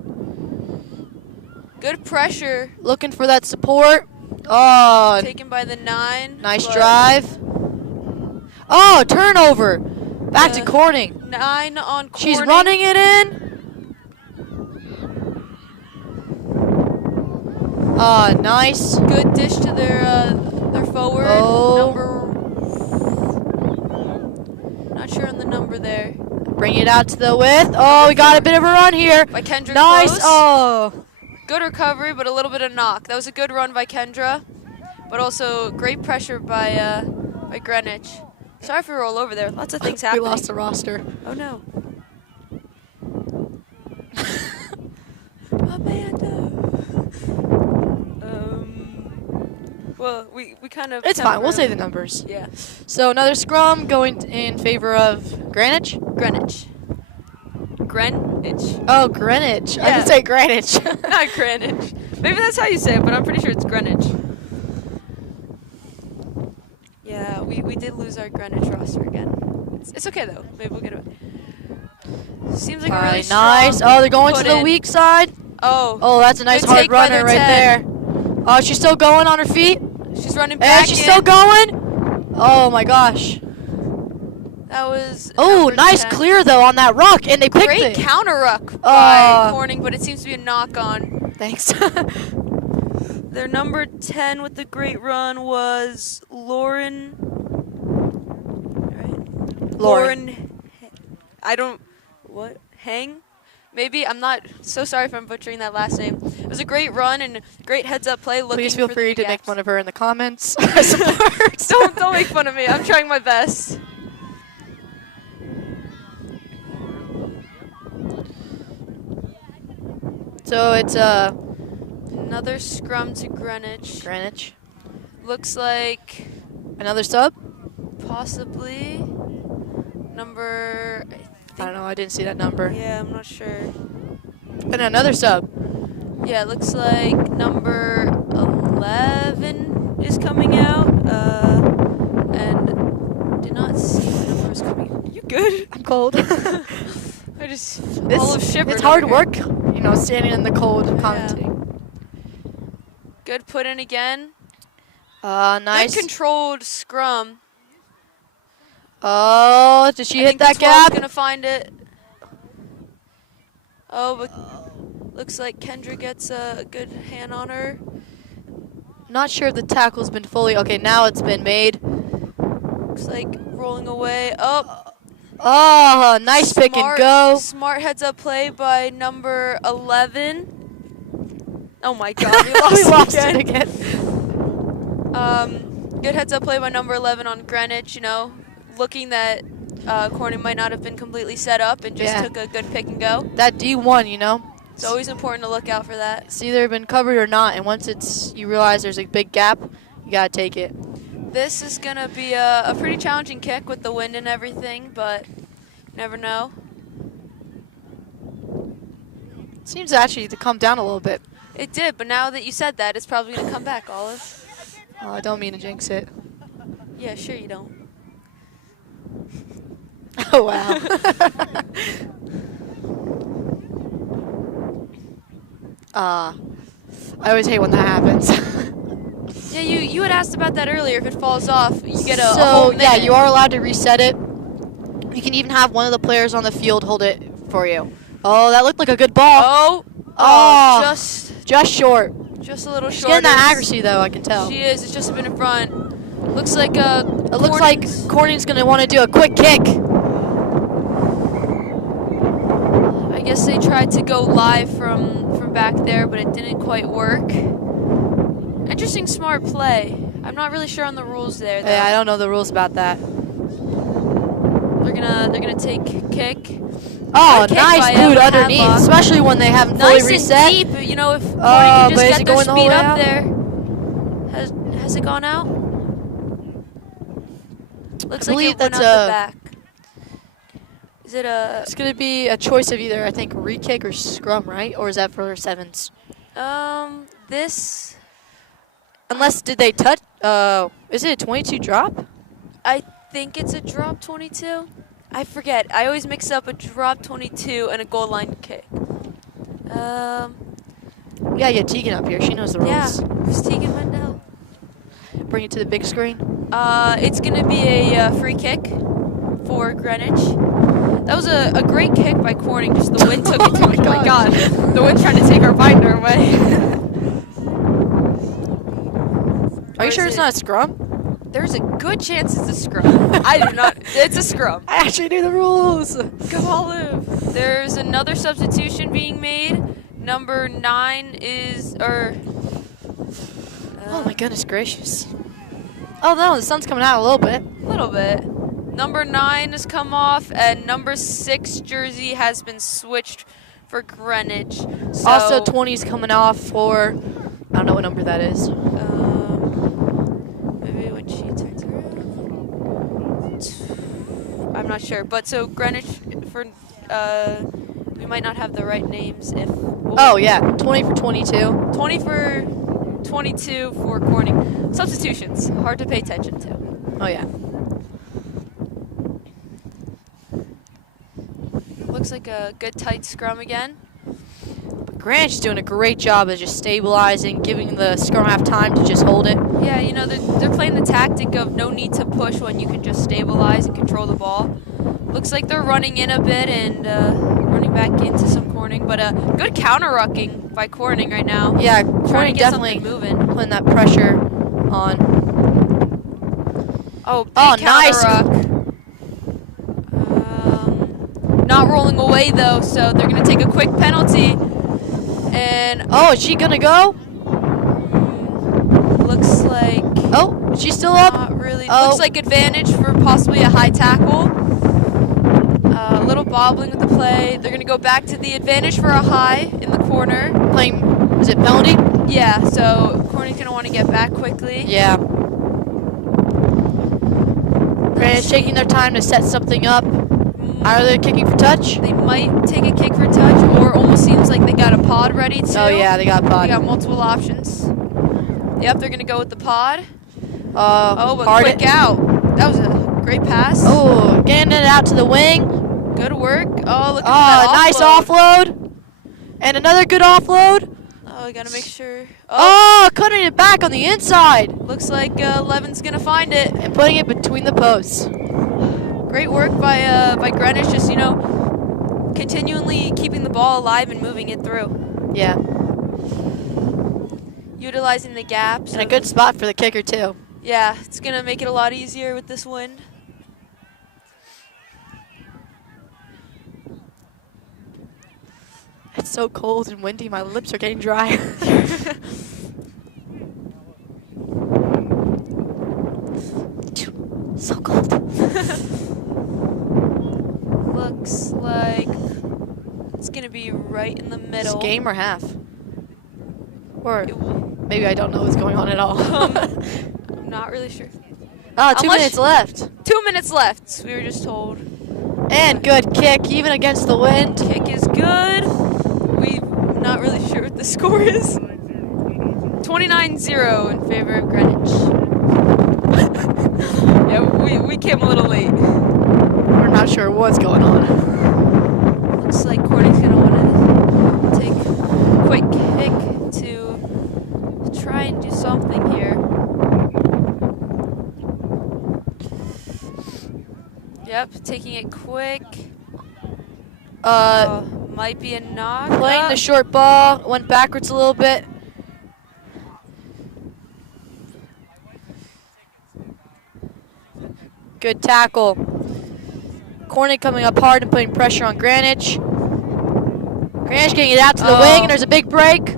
Good pressure. Looking for that support. Oh, Taken by the 9. nice drive. Oh, turnover. Back to Corning. 9 on Corning. She's running it in. Nice. Good dish to their forward. Not sure on the number there. Bring it out to the width. Oh, we got a bit of a run here. By Kendra. Nice. Close. Oh. Good recovery, but a little bit of knock. That was a good run by Kendra, but also great pressure by Greenwich. Sorry if we roll over there. Lots of things happening. We lost the roster. Oh no. Amanda. Well, we kind of. It's fine. We'll say the numbers. Yeah. So another scrum going in favor of Greenwich. Greenwich. Greenwich. Oh, Greenwich. Yeah. I can say Greenwich. Not Greenwich. Maybe that's how you say it, but I'm pretty sure it's Greenwich. Yeah, we did lose our Greenwich roster again. It's okay though. Maybe we'll get it. Seems like a really nice. strong Oh, they're going to the in. weak side. Oh, that's a nice good hard take by runner their right 10. there. Oh, she's still going on her feet. She's running back. And she's still going. Oh my gosh. That was. Oh, number nice 10. clear though on that ruck, and they picked Great it. counter ruck by Corning, but it seems to be a knock on. Thanks. Their number 10 with the great run was Lauren. Right? Lauren. I don't. What? Hang? Maybe. I'm not. So sorry if I'm butchering that last name. It was a great run and great heads-up play. Please feel free to make fun of her in the comments. Don't make fun of me. I'm trying my best. So it's another scrum to Greenwich. Greenwich. Looks like another sub. Possibly number. I don't know. I didn't see that number. Yeah, I'm not sure. And another sub. Yeah, it looks like number 11 is coming out. And did not see what number is coming out. You good? I'm cold. I just all of shivered. It's hard over work, you know, standing in the cold commenting. Good put in again. Nice. Good controlled scrum. Oh, did she hit that gap? Gonna find it. Oh, but looks like Kendra gets a good hand on her. Not sure if the tackle's been fully. Okay, now it's been made. Looks like rolling away. Oh. Oh, nice pick and go. Smart heads up play by number 11. Oh my God, we lost, we lost it again. Good heads up play by number 11 on Greenwich. You know, looking that Corning might not have been completely set up and just took a good pick and go. That D1, you know. It's always important to look out for that. It's either been covered or not, and once you realize there's a big gap, you gotta take it. This is gonna be a pretty challenging kick with the wind and everything, but you never know. Seems actually to come down a little bit. It did, but now that you said that, it's probably gonna come back, Olive. Oh, I don't mean to jinx it. Yeah, sure you don't. Oh wow. I always hate when that happens. Yeah, you had asked about that earlier. If it falls off, you get a So whole minute. yeah, you are allowed to reset it. You can even have one of the players on the field hold it for you. Oh, that looked like a good ball. Just short. Just a little short. She's getting that accuracy though, I can tell. She is. It's just been in front. Looks like it looks like Corning's gonna want to do a quick kick. I guess they tried to go live from back there, but it didn't quite work. Interesting, smart play. I'm not really sure on the rules there, though. Yeah, I don't know the rules about that. They're gonna take kick. Oh, nice boot underneath, especially when they haven't fully reset. Nice and deep. You know, if Corning can just get their speed up there. Has it gone out? Looks like it went out the back. Is it a? It's gonna be a choice of either, I think, re-kick or scrum, right? Or is that for sevens? This. Unless, did they touch? Is it a 22 drop? I think it's a drop 22. I forget. I always mix up a drop 22 and a goal line kick. Yeah, you have Tegan up here. She knows the rules. Yeah, who's Tegan Mendel? Bring it to the big screen. It's gonna be a free kick for Greenwich. That was a great kick by Corning. Just the wind took it too much. Oh my god, the wind's trying to take our binder away. Are you sure it's not a scrum? There's a good chance it's a scrum. I do not. It's a scrum. I actually knew the rules. Come on, Liv. There's another substitution being made. Number 9 is, oh my goodness gracious. Oh no, the sun's coming out a little bit. A little bit. Number 9 has come off, and number 6 jersey has been switched for Greenwich. So, Also, 20's coming off for, I don't know what number that is. Maybe when she turns around. I'm not sure, but so Greenwich for we might not have the right names if. Oh yeah, 20 for 22. 20 for 22 for Corning. Substitutions, hard to pay attention to. Oh yeah. Looks like a good tight scrum again. But Greenwich is doing a great job of just stabilizing, giving the scrum half time to just hold it. Yeah, you know, they're playing the tactic of no need to push when you can just stabilize and control the ball. Looks like they're running in a bit and running back into some Corning, but good counter-rucking by Corning right now. Yeah, Trying Corning to get definitely something moving. putting that pressure on. Oh, big nice. counter-ruck. Not rolling away, though, so they're going to take a quick penalty. And oh, is she going to go? Looks like... Oh, is she still up? Not really. Oh. Looks like advantage for possibly a high tackle. A little bobbling with the play. They're going to go back to the advantage for a high in the corner. Playing, is it penalty? Yeah, so Corning's going to want to get back quickly. Yeah. Greenwich taking their time to set something up. Are they kicking for touch? They might take a kick for touch, or almost seems like they got a pod ready too. Oh yeah, they got pod. They got multiple options. Yep, they're going to go with the pod. But quick out. That was a great pass. Oh, getting it out to the wing. Good work. Oh, look at that nice offload. And another good offload. Oh, I got to make sure. Oh, cutting it back on the inside. Looks like Levin's going to find it. And putting it between the posts. Great work by Greenwich, just, you know, continually keeping the ball alive and moving it through. Yeah. Utilizing the gaps. And a good spot for the kicker, too. Yeah, it's going to make it a lot easier with this wind. It's so cold and windy, my lips are getting dry. So cold. Looks like it's going to be right in the middle. It's game or half? Or maybe I don't know what's going on at all. I'm not really sure. Oh, 2 minutes left. 2 minutes left, we were just told. And good kick, even against the wind. Kick is good. We're not really sure what the score is. 29-0 in favor of Greenwich. Yeah, we came a little late. We're not sure what's going on. Looks like Corning's going to want to take a quick kick to try and do something here. Yep, taking it quick. Might be a knock. Playing the short ball, went backwards a little bit. Good tackle. Corning coming up hard and putting pressure on Greenwich. Greenwich getting it out to the wing, and there's a big break.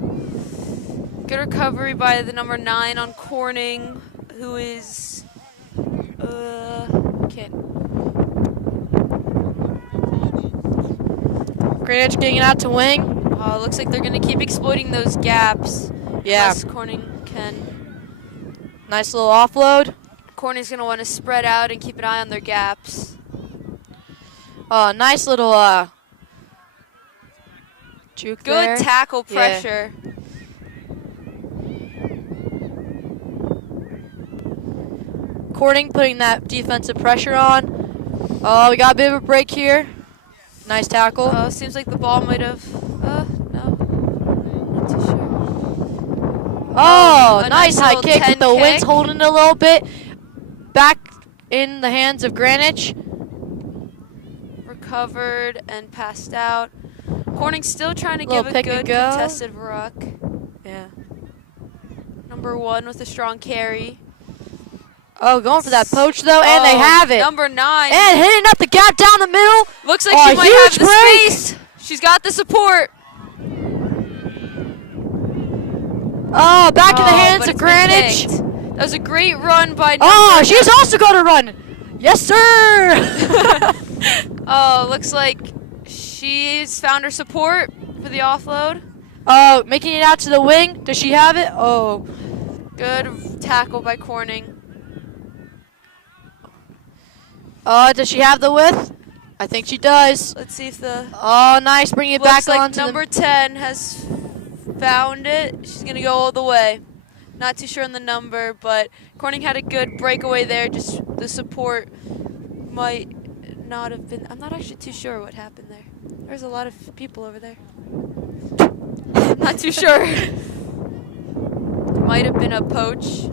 Good recovery by the number 9 on Corning, who is Greenwich getting it out to wing. Looks like they're going to keep exploiting those gaps. Yeah. Unless Corning can. Nice little offload. Corning's going to want to spread out and keep an eye on their gaps. Oh, nice little juke there. Good tackle pressure. Yeah. Corning putting that defensive pressure on. Oh, we got a bit of a break here. Nice tackle. Oh, seems like the ball might have. No. Not too sure. Oh, A nice high kick with the kick. wind's holding it a little bit. Back in the hands of Greenwich. Recovered and passed out. Corning's still trying to Little give a pick and good go. contested ruck. Yeah. Number 1 with a strong carry. Oh, going for that poach though, and they have it. Number 9. And hitting up the gap down the middle. Looks like Oh, she might huge have the break. space. She's got the support. Oh, back in the hands but of it's been Greenwich. kicked. That was a great run by Oh, she's also going to run. Yes, sir. Oh, looks like she's found her support for the offload. Oh, making it out to the wing. Does she have it? Oh. Good tackle by Corning. Oh, does she have the width? I think she does. Let's see if the Oh, nice. Bringing it back looks like onto number 10 has found it. She's going to go all the way. Not too sure on the number, but Corning had a good breakaway there. Just the support might not have been. I'm not actually too sure what happened there. There's a lot of people over there. Not too sure. Might have been a poach.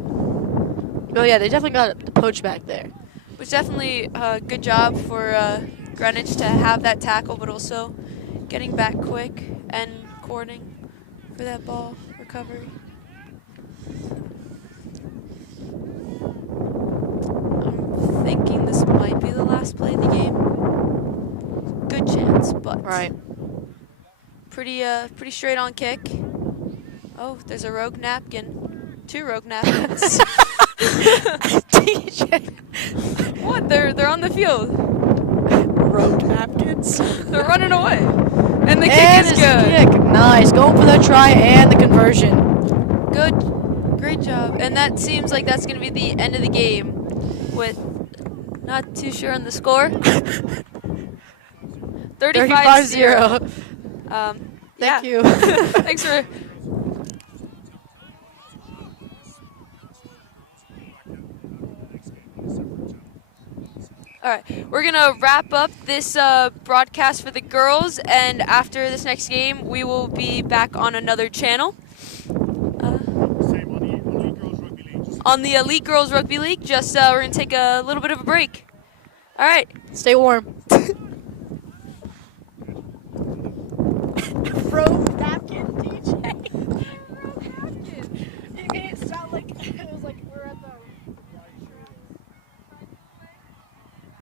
Oh, yeah, they definitely got the poach back there. Which definitely a good job for Greenwich to have that tackle, but also getting back quick and Corning for that ball recovery. I'm thinking this might be the last play of the game. Good chance, but Right. pretty straight on kick. Oh, there's a rogue napkin. 2 rogue napkins. What? They're on the field. Road napkins. They're running away. And the kick And is his good. kick. Nice. Going for the try and the conversion. Good. Great job. And that seems like that's going to be the end of the game with not too sure on the score. 35-0. Thank you. Thanks for... All right, we're going to wrap up this broadcast for the girls, and after this next game, we will be back on another channel. On the Elite Girls Rugby League, just we're going to take a little bit of a break. All right. Stay warm.